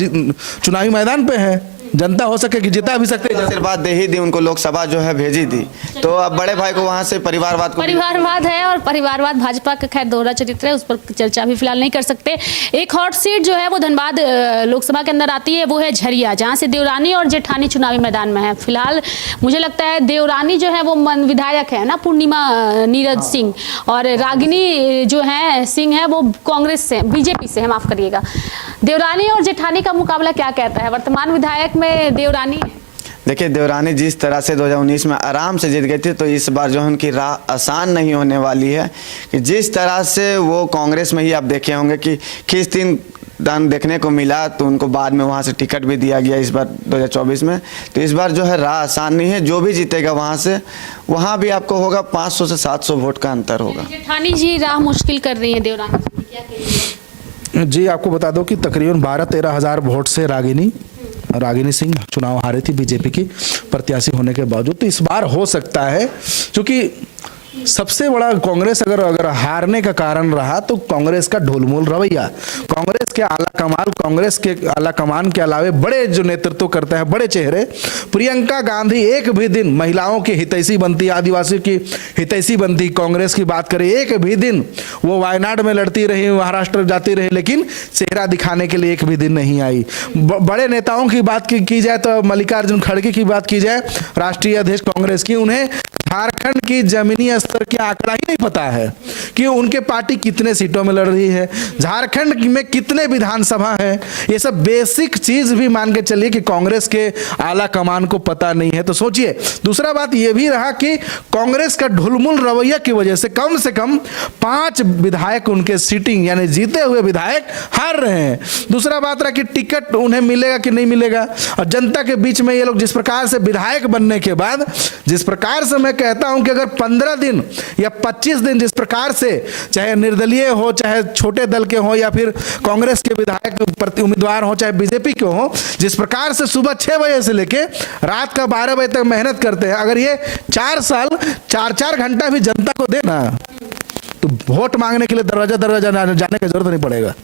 चुनावी मैदान पे हैं। जनता हो सके कि जिता भी सकते हैं। आशीर्वाद दे ही दी उनको, लोकसभा जो है भेजी दी, तो अब बड़े भाई को वहाँ से परिवारवाद है। और परिवारवाद भाजपा का खैर दोहरा चरित्र है, उस पर चर्चा भी फिलहाल नहीं कर सकते। एक हॉट सीट जो है वो धनबाद लोकसभा के अंदर आती है, वो है झरिया, जहाँ से देवरानी और जेठानी चुनावी मैदान में है। फिलहाल मुझे लगता है देवरानी जो है वो विधायक है ना, पूर्णिमा नीरज सिंह, और रागिनी जो है सिंह है वो कांग्रेस से, बीजेपी से है, माफ करिएगा। देवरानी और जेठानी का मुकाबला क्या कहता है? वर्तमान विधायक में देवरानी। देखिए, देवरानी जिस तरह से 2019 में आराम से जीत गई थी, तो इस बार जो है उनकी राह आसान नहीं होने वाली है। कि जिस तरह से वो कांग्रेस में ही आप देखे होंगे कि दान देखने को मिला, तो उनको बाद में वहाँ से टिकट भी दिया गया इस बार 2024 में। तो इस बार जो है राह आसान नहीं है, जो भी जीतेगा वहाँ से, वहाँ भी आपको होगा 500 से 700 वोट का अंतर होगा। जेठानी जी राह मुश्किल कर रही है देवरानी जी, क्या कहेंगे? जी आपको बता दो कि तकरीबन 12-13 हज़ार वोट से रागिनी सिंह चुनाव हारे थी बीजेपी की प्रत्याशी होने के बावजूद। तो इस बार हो सकता है, क्योंकि सबसे बड़ा कांग्रेस अगर हारने का कारण रहा तो कांग्रेस का ढोलमोल रवैया, कांग्रेस के आला कमान के अलावे बड़े जो नेतृत्व करते हैं बड़े चेहरे, प्रियंका गांधी एक भी दिन महिलाओं की हितैषी बनती, आदिवासियों की हितैषी बनती, कांग्रेस की बात करें एक भी दिन वो वायनाड में लड़ती रही, महाराष्ट्र जाती रही, लेकिन चेहरा दिखाने के लिए एक भी दिन नहीं आई। बड़े नेताओं की बात की जाए तो मल्लिकार्जुन खड़गे की बात की जाए, राष्ट्रीय अध्यक्ष कांग्रेस की, उन्हें झारखंड की जमीनी स्तर के आंकड़ा ही नहीं पता है कि उनके पार्टी कितने सीटों में लड़ रही है, झारखंड में कितने विधानसभा है। ये सब बेसिक चीज भी मान के चलिए कि कांग्रेस के आला कमान को पता नहीं है। तो सोचिए, दूसरा बात यह भी रहा कि कांग्रेस का ढुलमुल रवैया की वजह से कम 5 विधायक उनके सीटिंग यानी जीते हुए विधायक हार रहे हैं। दूसरा बात रहा कि टिकट उन्हें मिलेगा कि नहीं मिलेगा, और जनता के बीच में ये लोग जिस प्रकार से विधायक बनने के बाद, जिस प्रकार से मैं कहता हूं कि अगर 15 दिन या 25 दिन जिस प्रकार से चाहे निर्दलीय हो, चाहे छोटे दल के हो, या फिर कांग्रेस के विधायक उम्मीदवार हो, चाहे बीजेपी के हो, जिस प्रकार से सुबह 6 बजे से लेके रात का 12 बजे तक मेहनत करते हैं, अगर ये 4 साल 4-4 घंटा भी जनता को देना तो वोट मांगने के लिए दरवाजा जाने की जरूरत नहीं पड़ेगा।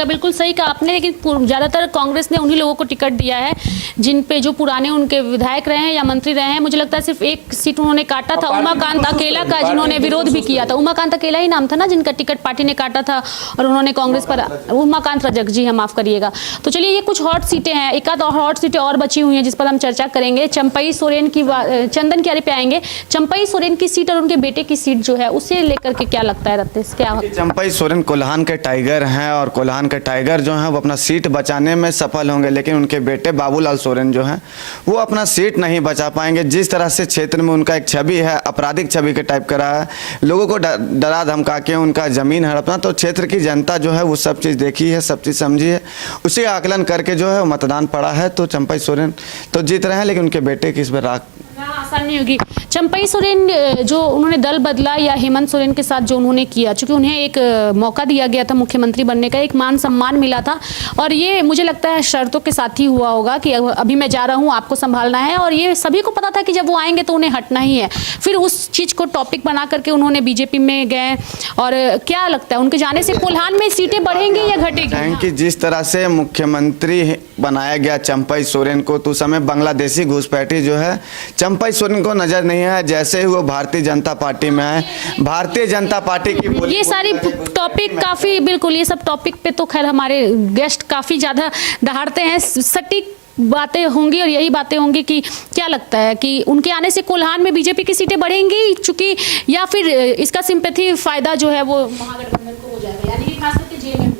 बिल्कुल सही कहा आपने। लेकिन ज्यादातर कांग्रेस ने उन्हीं लोगों को टिकट दिया है जिन पे जो पुराने उनके विधायक रहे हैं या मंत्री रहे हैं। मुझे लगता है सिर्फ एक सीट उन्होंने काटा था, उमाकांत अकेला का, जिन्होंने विरोध भी किया था। उमाकांत अकेला ही नाम था ना जिनका टिकट पार्टी ने काटा था, और उन्होंने कांग्रेस पर, उमाकांत रजक जी, माफ करिएगा। तो चलिए, ये कुछ हॉट सीटें हैं, एक आध हॉट सीटें और बची हुई हैं जिस पर हम चर्चा करेंगे। चंपई सोरेन की, चंदन क्यारे पे आएंगे। चंपई सोरेन की सीट और उनके बेटे की सीट जो है, उसे लेकर के क्या लगता है रत्तेश, क्या? चंपई सोरेन कोल्हान के टाइगर हैं, और कोल्हान के टाइगर जो हैं वो अपना सीट बचाने में सफल होंगे, लेकिन उनके बेटे बाबूलाल सोरेन जो हैं वो अपना सीट नहीं बचा पाएंगे। जिस तरह से क्षेत्र में उनका एक छवि है, आपराधिक छवि के टाइप का रहा है, लोगों को डरा धमका के उनका जमीन हड़पना, तो क्षेत्र की जनता जो है वो सब चीज़ देखी है, सब चीज़ समझी है, उसी आकलन करके जो है मतदान पड़ा है। तो चंपई सोरेन तो जीत रहे हैं, लेकिन उनके बेटे की इस पर आसान नहीं होगी। चंपई सोरेन जो उन्होंने दल बदला या हेमंत सोरेन के साथ जो उन्होंने किया, चूंकि उन्हें एक मौका दिया गया था मुख्यमंत्री बनने का, एक मान सम्मान मिला था, और ये मुझे लगता है शर्तों के साथ ही हुआ होगा कि अभी मैं जा रहा हूँ, आपको संभालना है, और ये सभी को पता था कि जब वो आएंगे तो उन्हें हटना ही है। फिर उस चीज को टॉपिक बना करके उन्होंने बीजेपी में गए। और क्या लगता है उनके जाने से कोल्हान में सीटें बढ़ेंगी या घटेगी? कि जिस तरह से मुख्यमंत्री बनाया गया चंपई सोरेन को, तो उस समय बांग्लादेशी घुसपैठी जो है चंपई सोरेन को नजर नहीं है। जैसे ही वो भारतीय जनता पार्टी में आए, भारतीय जनता पार्टी की ये सारी टॉपिक काफी, बिल्कुल ये सब टॉपिक पे तो खैर हमारे गेस्ट काफी ज्यादा दहाड़ते हैं, सटीक बातें होंगी, और यही बातें होंगी कि क्या लगता है कि उनके आने से कोल्हान में बीजेपी की सीटें बढ़ेंगी चूंकि, या फिर इसका सिंपैथी फायदा जो है वो महागठबंधन को हो जाएगा, यानी खास करके जेएमएम।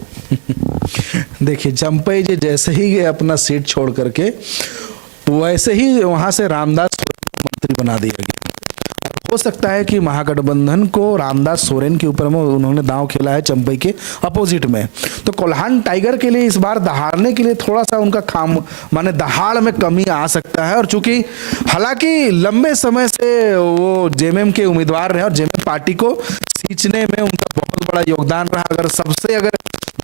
देखिए, चंपई जी जैसे ही अपना सीट छोड़ करके, वैसे ही वहां से रामदास मंत्री बना दिया गया। हो सकता है कि महागठबंधन को रामदास सोरेन के ऊपर में उन्होंने दांव खेला है चंपई के अपोजिट में। तो कोल्हान टाइगर के लिए इस बार दहाड़ने के लिए थोड़ा सा उनका माने दहाड़ में कमी आ सकता है। और चूंकि हालांकि लंबे समय से वो जेएमएम के उम्मीदवार रहे और जेएमएम पार्टी को सींचने में उनका बहुत बड़ा योगदान रहा। अगर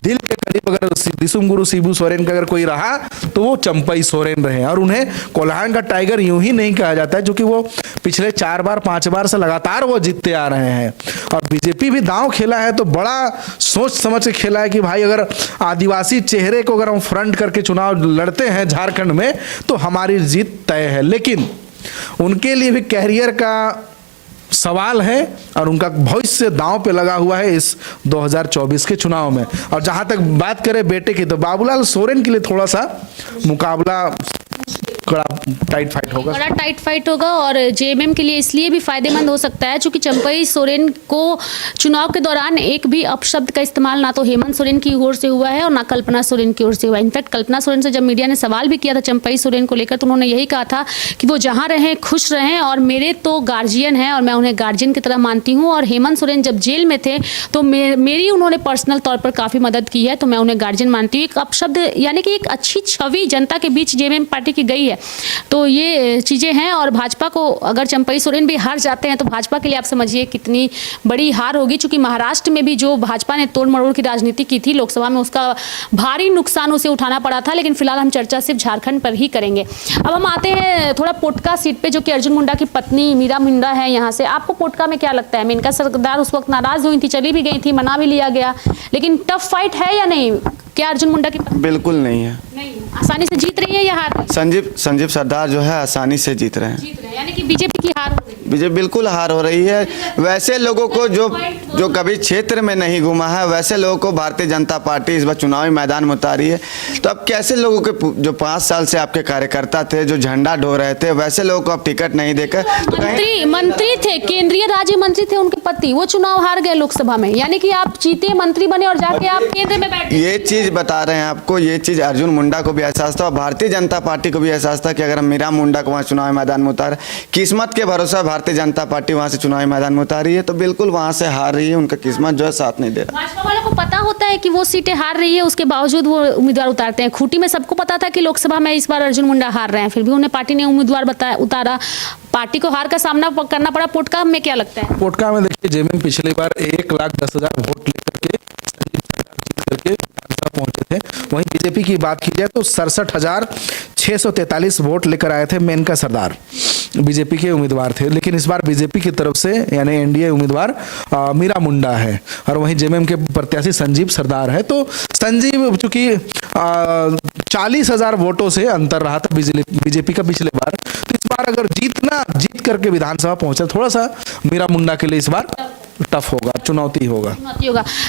दिल के करीब अगर दिसुम गुरु शिबू सोरेन का अगर कोई रहा तो वो चंपई सोरेन रहे। और उन्हें कोल्हान का टाइगर यूं ही नहीं कहा जाता है, क्योंकि वो पिछले 4-5 बार से लगातार वो जीतते आ रहे हैं। और बीजेपी भी दांव खेला है तो बड़ा सोच समझ के खेला है कि भाई अगर आदिवासी चेहरे को अगर हम फ्रंट करके चुनाव लड़ते हैं झारखंड में तो हमारी जीत तय है। लेकिन उनके लिए भी कैरियर का सवाल है और उनका भविष्य दांव पे लगा हुआ है इस 2024 के चुनाव में। और जहां तक बात करें बेटे की, तो बाबूलाल सोरेन के लिए थोड़ा सा मुकाबला कड़ा टाइट फाइट होगा। बड़ा टाइट फाइट होगा और जेएमएम के लिए इसलिए भी फायदेमंद हो सकता है क्योंकि चंपई सोरेन को चुनाव के दौरान एक भी अपशब्द का इस्तेमाल ना तो हेमंत सोरेन की ओर से हुआ है और ना कल्पना सोरेन की ओर से हुआ है। इनफैक्ट कल्पना सोरेन से जब मीडिया ने सवाल भी किया था चंपई सोरेन को लेकर तो उन्होंने यही कहा था कि वो जहाँ रहें खुश रहें और मेरे तो गार्जियन हैं और मैं उन्हें गार्जियन की तरह मानती हूँ और हेमंत सोरेन जब जेल में थे तो मेरी उन्होंने पर्सनल तौर पर काफ़ी मदद की है तो मैं उन्हें गार्जियन मानती हूँ। एक अपशब्द यानी कि एक अच्छी छवि जनता के बीच जेएमएम पार्टी की गई है तो ये चीज़ें हैं। और भाजपा को अगर चंपई सोरेन भी हार जाते हैं तो भाजपा के लिए आप समझिए कितनी बड़ी हार होगी क्योंकि महाराष्ट्र में भी जो भाजपा ने तोड़ मरोड़ की राजनीति की थी लोकसभा में उसका भारी नुकसान उसे उठाना पड़ा था। लेकिन फिलहाल हम चर्चा सिर्फ झारखंड पर ही करेंगे। अब हम आते हैं थोड़ा पोटका सीट पे जो कि अर्जुन मुंडा की पत्नी मीरा मुंडा है यहाँ से। आपको पोटका में क्या लगता है? मेनका सरदार उस वक्त नाराज हुई थी, चली भी गई थी, मना भी लिया गया, लेकिन टफ फाइट है या नहीं? क्या अर्जुन मुंडा की बिल्कुल नहीं है। नहीं आसानी से जीत रही है या हार रही है? संजीव सरदार जो है आसानी से जीत रहे हैं। यानी कि बीजेपी की हार हो रही है। बीजेपी बिल्कुल हार हो रही है। वैसे लोगों को जो कभी क्षेत्र में नहीं घूमा है वैसे लोगों को भारतीय जनता पार्टी इस बार चुनावी मैदान में उतारी है। तो अब कैसे लोगों के जो 5 साल से आपके कार्यकर्ता थे जो झंडा ढो रहे थे वैसे लोगों को अब टिकट नहीं देकर तो मंत्री थे, केंद्रीय राज्य मंत्री थे उनके पति, वो चुनाव हार गए लोकसभा में। यानी कि आप जीते, मंत्री बने और जाके आप केंद्र में बैठे। ये चीज बता रहे हैं आपको, ये चीज अर्जुन मुंडा को भी एहसास था और भारतीय जनता पार्टी को भी एहसास था कि अगर हम मीरा मुंडा को वहाँ चुनावी मैदान में उतारे, किस्मत के भरोसा भारतीय जनता पार्टी वहाँ से चुनावी मैदान में उतारी है तो बिल्कुल वहाँ से हार रही है। उनका किस्मत जो है साथ नहीं दे रहा। भाजपा वालों को पता होता है कि वो सीटें हार रही है, उसके बावजूद वो उम्मीदवार उतारते हैं। खूंटी में सबको पता था कि लोकसभा में इस बार अर्जुन मुंडा हार रहे हैं, फिर भी उन्हें पार्टी ने उम्मीदवार उतारा, पार्टी को हार का सामना करना पड़ा। पोटका में क्या लगता है? पोटका में देखिए जेएमएम पिछली बार 1,10,000 वोट लेकर के जीत करके विधानसभा पहुंचे थे। वहीं बीजेपी की बात की जाए तो 67,643 वोट लेकर आए थे। मेनका सरदार बीजेपी के उम्मीदवार थे, लेकिन इस बार बीजेपी की तरफ से यानी एनडीए उम्मीदवार मीरा मुंडा है और वहीं जेएमएम के प्रत्याशी संजीव सरदार है। तो संजीव चूंकि 40,000 वोटों से अंतर रहा था बीजेपी का पिछले बार, तो इस बार अगर जीत करके विधानसभा पहुंचा, थोड़ा सा मीरा मुंडा के लिए इस बार टफ होगा, चुनौती होगा।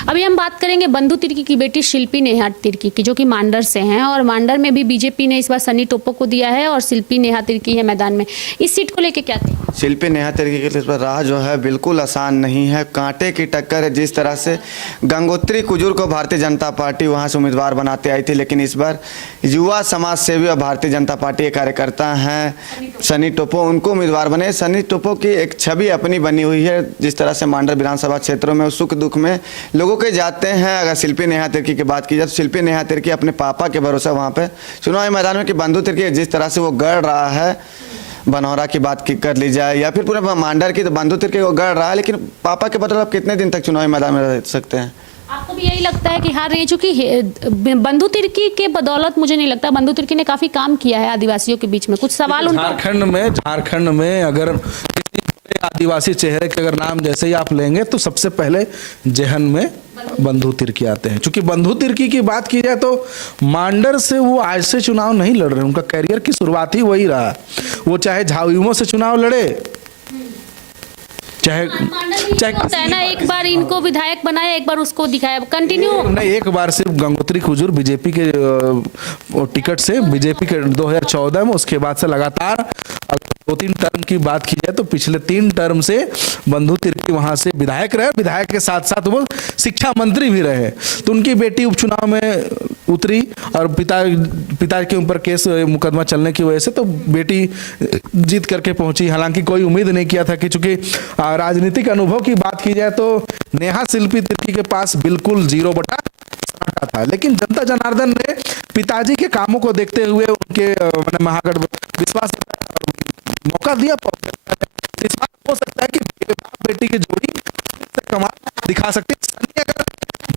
अभी हम बात करेंगे बंधु तिर्की की बेटी शिल्पी नेहा तिर्की की जो कि मांडर से हैं और मांडर में भी बीजेपी ने इस बार सनी टोपो को दिया है और शिल्पी नेहा तिर्की है मैदान में। इस सीट को लेके क्या कहें? शिल्पी नेहा तिर्की के लिए इस बार राह जो है बिल्कुल आसान नहीं है, कांटे की टक्कर है। जिस तरह से गंगोत्री कुजूर को भारतीय जनता पार्टी वहाँ से उम्मीदवार बनाते आई थी, लेकिन इस बार युवा समाज सेवी और भारतीय जनता पार्टी के कार्यकर्ता हैं सनी टोपो, उनको उम्मीदवार बने। सनी टोपो की एक छवि अपनी बनी हुई है, जिस तरह से मांडर विधानसभा क्षेत्रों में सुख दुख में लोगों के जाते हैं। अगर शिल्पी नेहा तिर्की की बात की जाए तो शिल्पी नेहा तिर्की अपने पापा के भरोसा वहाँ पे चुनावी मैदान में कि बंधु तिर्की जिस तरह से वो गढ़ रहा है, बनौरा की बात कर ली जाए या फिर पूरे मांडर की, तो बंधु तिर्की वो गढ़ रहा है, लेकिन पापा के बदौलत कितने दिन तक चुनावी मैदान में रह सकते हैं? आपको भी यही लगता है कि हार रही है? चूंकि बंधु तिर्की के बदौलत मुझे नहीं लगता, बंधु तिर्की ने काफी काम किया है आदिवासियों के बीच में। कुछ सवाल झारखंड में अगर किसी आदिवासी चेहरे के अगर नाम जैसे ही आप लेंगे तो सबसे पहले जेहन में बंधु तिर्की आते हैं। क्योंकि बंधु तिर्की की बात की जाए तो मांडर से वो आज से चुनाव नहीं लड़ रहे, उनका कैरियर की शुरुआत ही वही रहा। वो चाहे झाविमो से चुनाव लड़े, चाहे होता है ना, एक बार इनको विधायक बनाया, एक बार उसको दिखाया, कंटिन्यू नहीं। एक बार सिर्फ गंगोत्री कुजूर बीजेपी के टिकट से बीजेपी के 2014 में, उसके बाद से लगातार 2-3 टर्म की बात की जाए तो पिछले 3 टर्म से बंधु तिर्की वहां से विधायक रहे, विधायक के साथ साथ वो शिक्षा मंत्री भी रहे। तो उनकी बेटी उपचुनाव में उतरी और पिता के ऊपर केस मुकदमा चलने की वजह से तो बेटी जीत करके पहुंची। हालांकि कोई उम्मीद नहीं किया था कि चूंकि राजनीतिक अनुभव की बात की जाए तो नेहा शिल्पी तिर्की के पास बिल्कुल 0/7 था, लेकिन जनता जनार्दन ने पिताजी के कामों को देखते हुए उनके महागठ विश्वास मौका दिया। इस बात हो सकता है कि बाप बेटी की जोड़ी कमाल दिखा सकती है। अगर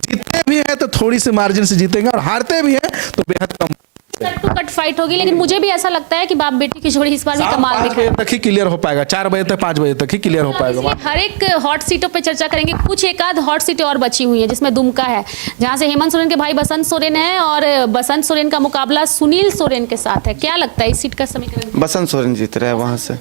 जीतते भी हैं तो थोड़ी सी मार्जिन से जीतेंगे और हारते भी हैं तो बेहद कम कट टू कट फाइट होगी। लेकिन मुझे भी ऐसा लगता है कि बाप बेटी की जोड़ी इस बार भी कमाल दिखाएगी। 5 बजे तक ही क्लियर हो पाएगा, 4 बजे तक 5 बजे तक ही क्लियर हो पाएगा। हर एक हॉट सीटों पे चर्चा करेंगे। कुछ एक आध हॉट सीटें और बची हुई हैं जिसमें दुमका है, जहां से हेमंत सोरेन के भाई बसंत सोरेन है और बसंत सोरेन का मुकाबला सुनील सोरेन के साथ है। क्या लगता है इस सीट का समीकरण? बसंत सोरेन जीत रहे हैं वहाँ से,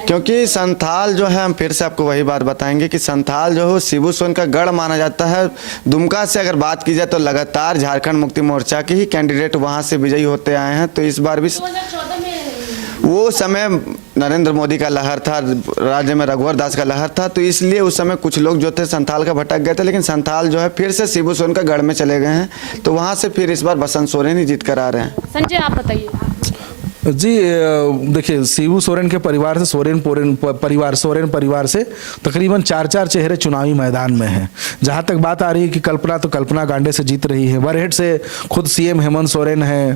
क्योंकि संथाल जो है, हम फिर से आपको वही बात बताएंगे कि संथाल जो है शिबू सोरेन का गढ़ माना जाता है। दुमका से अगर बात की जाए तो लगातार झारखंड मुक्ति मोर्चा के ही कैंडिडेट वहां से विजयी होते आए हैं। तो इस बार भी 2014 में वो समय नरेंद्र मोदी का लहर था, राज्य में रघुवर दास का लहर था, तो इसलिए उस समय कुछ लोग जो थे संथाल का भटक गए थे, लेकिन संथाल जो है फिर से शिबू सोरेन का गढ़ में चले गए हैं, तो वहाँ से फिर इस बार बसंत सोरेन ही जीत कर आ रहे हैं। संजय आप बताइए। जी देखिए, शिबू सोरेन के परिवार से सोरेन परिवार से तकरीबन 4 चेहरे चुनावी मैदान में हैं। जहां तक बात आ रही है कि कल्पना गांडे से जीत रही है, बरहेट से खुद सीएम हेमंत सोरेन है,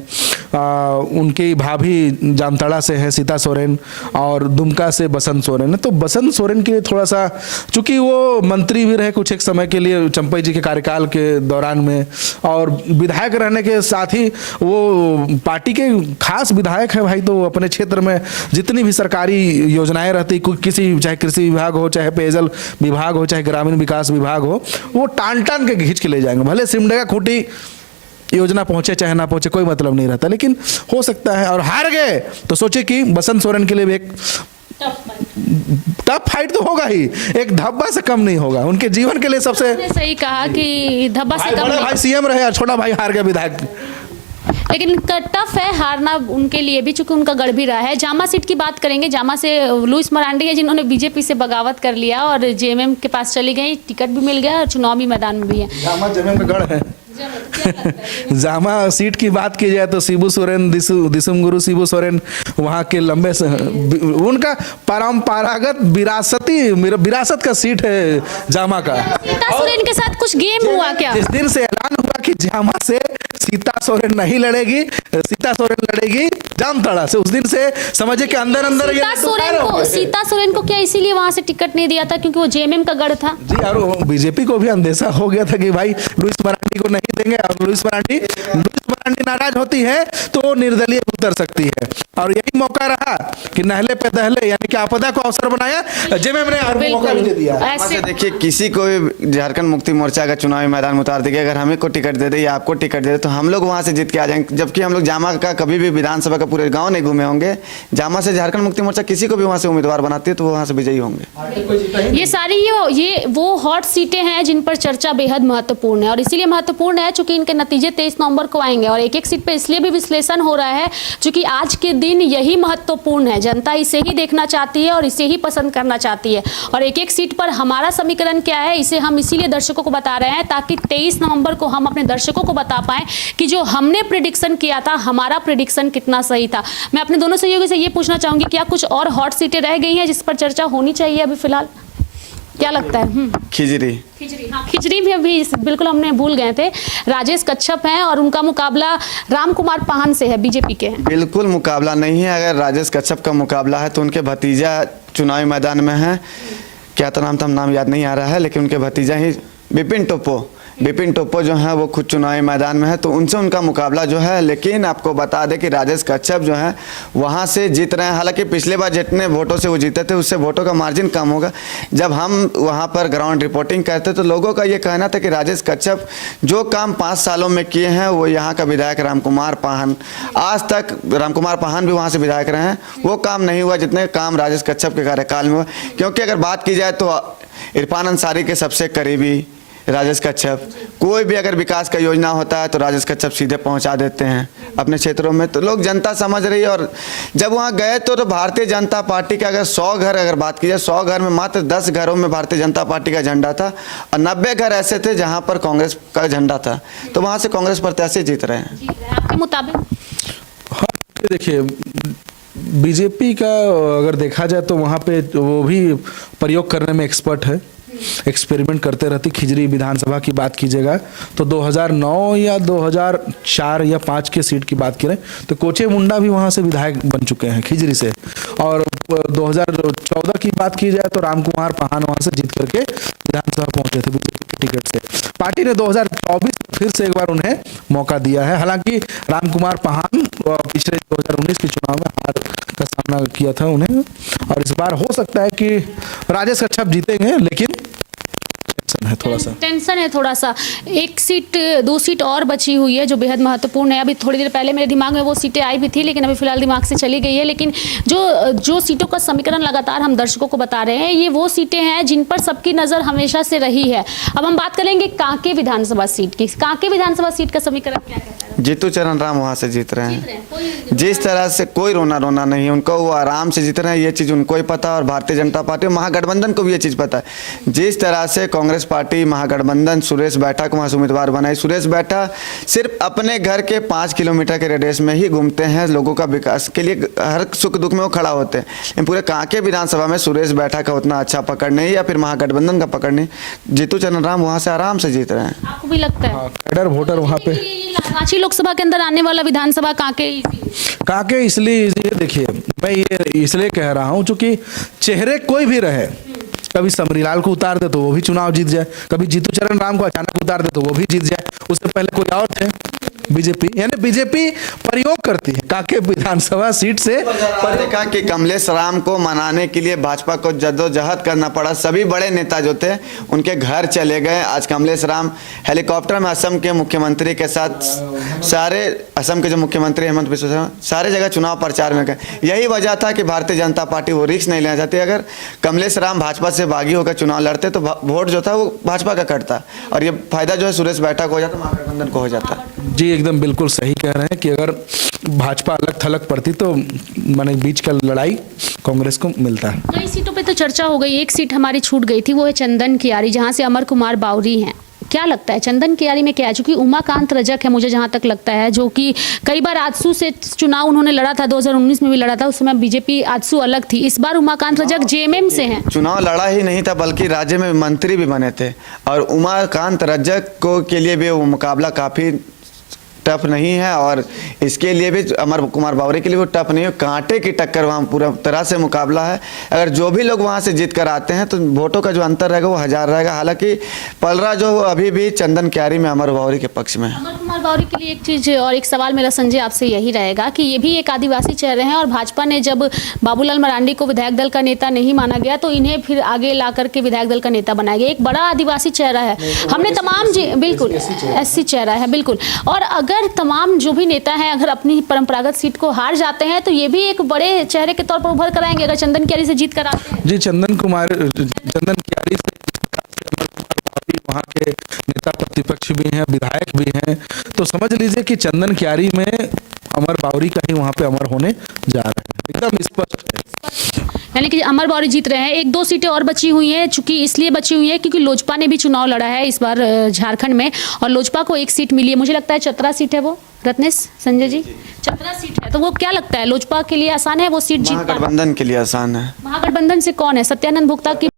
उनकी भाभी जामताड़ा से है सीता सोरेन, और दुमका से बसंत सोरेन है। तो बसंत सोरेन के लिए थोड़ा सा, चूंकि वो मंत्री भी रहे कुछ एक समय के लिए चंपई जी के कार्यकाल के दौरान में, और विधायक रहने के साथ ही वो पार्टी के खास विधायक है भाई। तो अपने क्षेत्र में जितनी भी सरकारी योजनाएं रहती, किसी चाहे कृषि विभाग हो, चाहे पेयजल विभाग हो, चाहे ग्रामीण विकास विभाग हो, वो टान के खींच के ले जाएंगे। भले सिमडेगा खूंटी योजना पहुंचे चाहे ना पहुंचे, कोई मतलब नहीं रहता, लेकिन हो सकता है। और हार गए तो सोचे कि बसंत सोरेन के लिए भी एक टफ फाइट तो होगा ही, एक धब्बा से कम नहीं होगा उनके जीवन के लिए। सबसे सही कहा कि धब्बा से कम भाई सीएम रहे, छोटा भाई हार गया विधायक, लेकिन टफ है हारना उनके लिए भी, चूंकि उनका गढ़ भी रहा है। जामा सीट की बात करेंगे। जामा से लुइस मरांडी है, जिन्होंने बीजेपी से बगावत कर लिया और जेएमएम के पास चली गई, टिकट भी मिल गया और चुनावी मैदान में भी है। जामा जेएमएम का गढ़ है। जामा सीट की बात की जाए तो शिबू सोरेन, दिसुम गुरु शिबू सोरेन वहाँ के लंबे से, उनका परंपरागत विरासत का सीट है जामा का। सीता सोरेन के साथ कुछ गेम हुआ क्या? जिस दिन से ऐलान हुआ कि जामा से सीता सोरेन नहीं लड़ेगी, सीता सोरेन लड़ेगी जामताड़ा से, उस दिन से समझे कि अंदर सीता सोरेन को क्या इसीलिए वहां से टिकट नहीं दिया था क्योंकि वो जेएमएम का गढ़ था? जी, और बीजेपी को भी अंदेशा हो गया था कि भाई लुइस मरांडी को नहीं देंगे, और लुइस मरांडी नाराज होती है तो निर्दलीय उतर सकती है। और यही मौका रहा कि नहले पे दहले, यानी कि आपदा को अवसर बनाया, जेएमएम ने मौका नहीं दिया। ऐसे देखिए, किसी को भी झारखंड मुक्ति मोर्चा का चुनावी मैदान में उतार देगा, अगर हमें को टिकट दे दे या आपको टिकट दे दे तो हम लोग वहां से जीत के आ जाएंगे। जबकि हम लोग जामा का कभी भी विधानसभा का पूरे गांव नहीं घूमे होंगे, जामा से झारखंड मुक्ति मोर्चा किसी को भी वहां से उम्मीदवार बनाती है तो वो वहां से विजयी होंगे। ये सारी ये वो हॉट सीटें हैं जिन पर चर्चा बेहद महत्वपूर्ण है, और इसीलिए महत्वपूर्ण है चूंकि इनके नतीजे 23 नवंबर को आएंगे। और एक सीट पे इसलिए भी विश्लेषण हो रहा है क्योंकि आज के दिन यही महत्वपूर्ण है, जनता इसे ही देखना चाहती है और इसे ही पसंद करना चाहती है। और एक सीट पर हमारा समीकरण क्या है, इसे हम इसीलिए दर्शकों को बता रहे हैं ताकि 23 नवंबर को हम अपने दर्शकों को बता पाएं कि जो हमने प्रेडिक्शन किया था, हमारा प्रेडिक्शन कितना सही था। मैं अपने दोनों सहयोगी से ये पूछना चाहूंगी, क्या कुछ और हॉट सीटें रह गई हैं जिस पर चर्चा होनी चाहिए अभी फिलहाल? क्या लगता है? खिजरी, हाँ, खिचड़ी भी अभी बिल्कुल हमने भूल गए थे। राजेश कच्छप हैं और उनका मुकाबला राम कुमार पाहन से है, बीजेपी के हैं। बिल्कुल मुकाबला नहीं है। अगर राजेश कच्छप का मुकाबला है तो उनके भतीजा चुनावी मैदान में है, क्या तो नाम याद नहीं आ रहा है, लेकिन उनके भतीजा ही बिपिन टोप्पो जो है वो खुद चुनावी मैदान में है, तो उनसे उनका मुकाबला जो है। लेकिन आपको बता दें कि राजेश कच्छप जो है वहाँ से जीत रहे हैं। हालांकि पिछले बार जितने वोटों से वो जीते थे उससे वोटों का मार्जिन कम होगा। जब हम वहाँ पर ग्राउंड रिपोर्टिंग करते तो लोगों का ये कहना था कि राजेश कच्छप जो काम 5 सालों में किए हैं, वो यहाँ का विधायक रामकुमार पाहन, आज तक रामकुमार पाहन भी वहाँ से विधायक रहे हैं, वो काम नहीं हुआ जितने काम राजेश कच्छप के कार्यकाल में हुआ। क्योंकि अगर बात की जाए तो इरफान अंसारी के सबसे करीबी राजेश कच्छप, कोई भी अगर विकास का योजना होता है तो राजेश कच्छप सीधे पहुंचा देते हैं अपने क्षेत्रों में, तो लोग जनता समझ रही है। और जब वहां गए तो भारतीय जनता पार्टी का अगर 100 घर अगर बात की जाए, 100 घर में मात्र 10 घरों में भारतीय जनता पार्टी का झंडा था और 90 घर ऐसे थे जहां पर कांग्रेस का झंडा था, तो वहां से कांग्रेस प्रत्याशी जीत रहे हैं। आपके मुताबिक? हाँ, देखिए बीजेपी का अगर देखा जाए तो वहाँ पे वो भी प्रयोग करने में एक्सपर्ट है, एक्सपेरिमेंट करते रहती। खिजरी विधानसभा की बात कीजिएगा तो 2009 या 2004 या 5 के सीट की बात करें तो कोचे मुंडा भी वहां से विधायक बन चुके हैं खिजरी से। और 2014 की बात की जाए तो रामकुमार पाहन वहां से जीत करके विधानसभा पहुंचे थे बीजेपी के टिकट से। पार्टी ने 2024 फिर से एक बार उन्हें मौका दिया है। हालांकि रामकुमार पाहन पिछले 2019 के चुनाव में हार का सामना किया था उन्हें, और इस बार हो सकता है कि राजेश कच्छप जीतेंगे, लेकिन टेंशन है थोड़ा सा। एक सीट, 2 सीट और बची हुई है जो बेहद महत्वपूर्ण है। अभी थोड़ी देर पहले मेरे दिमाग में वो सीटें आई भी थी, लेकिन अभी फिलहाल दिमाग से चली गई है। लेकिन जो सीटों का समीकरण लगातार हम दर्शकों को बता रहे हैं, ये वो सीटें हैं जिन पर सबकी नजर हमेशा से रही है। अब हम बात करेंगे कांके विधानसभा सीट की। कांके विधानसभा सीट का समीकरण क्या कहता है? जीतू चरण राम वहाँ से जीत रहे जीत रहे हैं। हैं, कोई जिस तरह से कोई रोना रोना नहीं है उनको, वो आराम से जीत रहे हैं, ये चीज़ उनको ही पता है और भारतीय जनता पार्टी और महागठबंधन को भी ये चीज़ पता है। जिस तरह से कांग्रेस पार्टी महागठबंधन सुरेश बैठा को वहाँ से उम्मीदवार बनाई, सुरेश बैठा सिर्फ अपने घर के 5 किलोमीटर के रेडियस में ही घूमते हैं, लोगों का विकास के लिए हर सुख दुख में वो खड़ा होते हैं। लेकिन पूरे कांके विधानसभा में सुरेश बैठा का उतना अच्छा पकड़ नहीं या फिर महागठबंधन का पकड़ नहीं, जीतू चरण राम वहाँ से आराम से जीत रहे हैं। आपको भी लगता है कैडर वोटर वहाँ पे रांची लोकसभा के अंदर आने वाला विधानसभा कांके काके इसलिए देखिए, मैं ये इसलिए कह रहा हूँ चूंकि चेहरे कोई भी रहे, कभी समरीलाल को उतार दे तो वो भी चुनाव जीत जाए, कभी जीतू चरण राम को अचानक उतार दे तो वो भी जीत जाए, उससे पहले कोई और थे बीजेपी। यानी बीजेपी प्रयोग करती है काके विधानसभा सीट से। देखा कि कमलेश राम को मनाने के लिए भाजपा को जद्दोजहद करना पड़ा, सभी बड़े नेता जो थे उनके घर चले गए। आज कमलेश राम हेलीकॉप्टर में असम के मुख्यमंत्री के साथ, सारे असम के जो मुख्यमंत्री हेमंत बिस्वा शर्मा सारे जगह चुनाव प्रचार में गए। यही वजह था कि भारतीय जनता पार्टी वो रिस्क नहीं लेना चाहती। अगर कमलेश राम भाजपा से बागी होकर चुनाव लड़ते तो वोट जो था वो भाजपा का कटता और ये फायदा जो है सुरेश बैठा को हो जाता, महागठबंधन को हो जाता। जी एकदम बिल्कुल सही कह रहे हैं कि अगर भाजपा अलग थलग पड़ती तो माने बीच का लड़ाई कांग्रेस को मिलता है। कई सीटों पे तो चर्चा हो गई, एक सीट हमारी छूट गई थी, वो है चंदन कियारी, जहां से अमर कुमार बावरी हैं। क्या लगता है चंदन कियारी में क्या है? चूंकि उमाकांत रजक है, मुझे जहां तक लगता है, जो कि कई बार आजसू से चुनाव उन्होंने लड़ा था, 2019 में भी लड़ा था, उस समय बीजेपी आजसू अलग थी। इस बार उमाकांत रजक जेएमएम से हैं। चुनाव लड़ा ही नहीं था बल्कि राज्य में मंत्री भी बने थे और उमाकांत रजक को के लिए भी वो मुकाबला काफ़ी टफ नहीं है और इसके लिए भी अमर कुमार बावरी के लिए वो टफ नहीं है। कांटे की टक्कर वहाँ पूरा तरह से मुकाबला है। अगर जो भी लोग वहाँ से जीत कर आते हैं तो वोटों का जो अंतर रहेगा वो 1000 रहेगा। हालांकि पलरा जो अभी भी चंदन क्यारी में अमर बावरी के पक्ष में है। अमर कुमार बावरी के लिए एक चीज और एक सवाल मेरा संजय आपसे यही रहेगा कि ये भी एक आदिवासी चेहरे हैं और भाजपा ने जब बाबूलाल मरांडी को विधायक दल का नेता नहीं माना गया तो इन्हें फिर आगे ला करके विधायक दल का नेता बनाया गया। एक बड़ा आदिवासी चेहरा है। हमने तमाम बिल्कुल एससी चेहरा है बिल्कुल। और अगर तमाम जो भी नेता हैं अगर अपनी परंपरागत सीट को हार जाते हैं तो ये भी एक बड़े चेहरे के तौर पर उभर कर आएंगे अगर चंदन क्यारी से जीत कर आते हैं। जी चंदन क्यारी से वहाँ के नेता प्रतिपक्ष भी हैं, विधायक भी हैं, तो समझ लीजिए कि चंदन क्यारी में अमर बावरी का ही वहाँ पे अमर होने जा रहा है, एकदम स्पष्ट है। यानी कि अमर बावरी जीत रहे हैं। 1-2 सीटें और बची हुई हैं, चूंकि इसलिए बची हुई है क्योंकि लोजपा ने भी चुनाव लड़ा है इस बार झारखंड में और लोजपा को 1 सीट मिली है, मुझे लगता है चतरा सीट है वो। रत्नेश संजय जी चतरा सीट है, तो वो क्या लगता है लोजपा के लिए आसान है वो सीट जीत पाना? महागठबंधन के लिए आसान है। महागठबंधन से कौन है? सत्यानंद भोक्ता की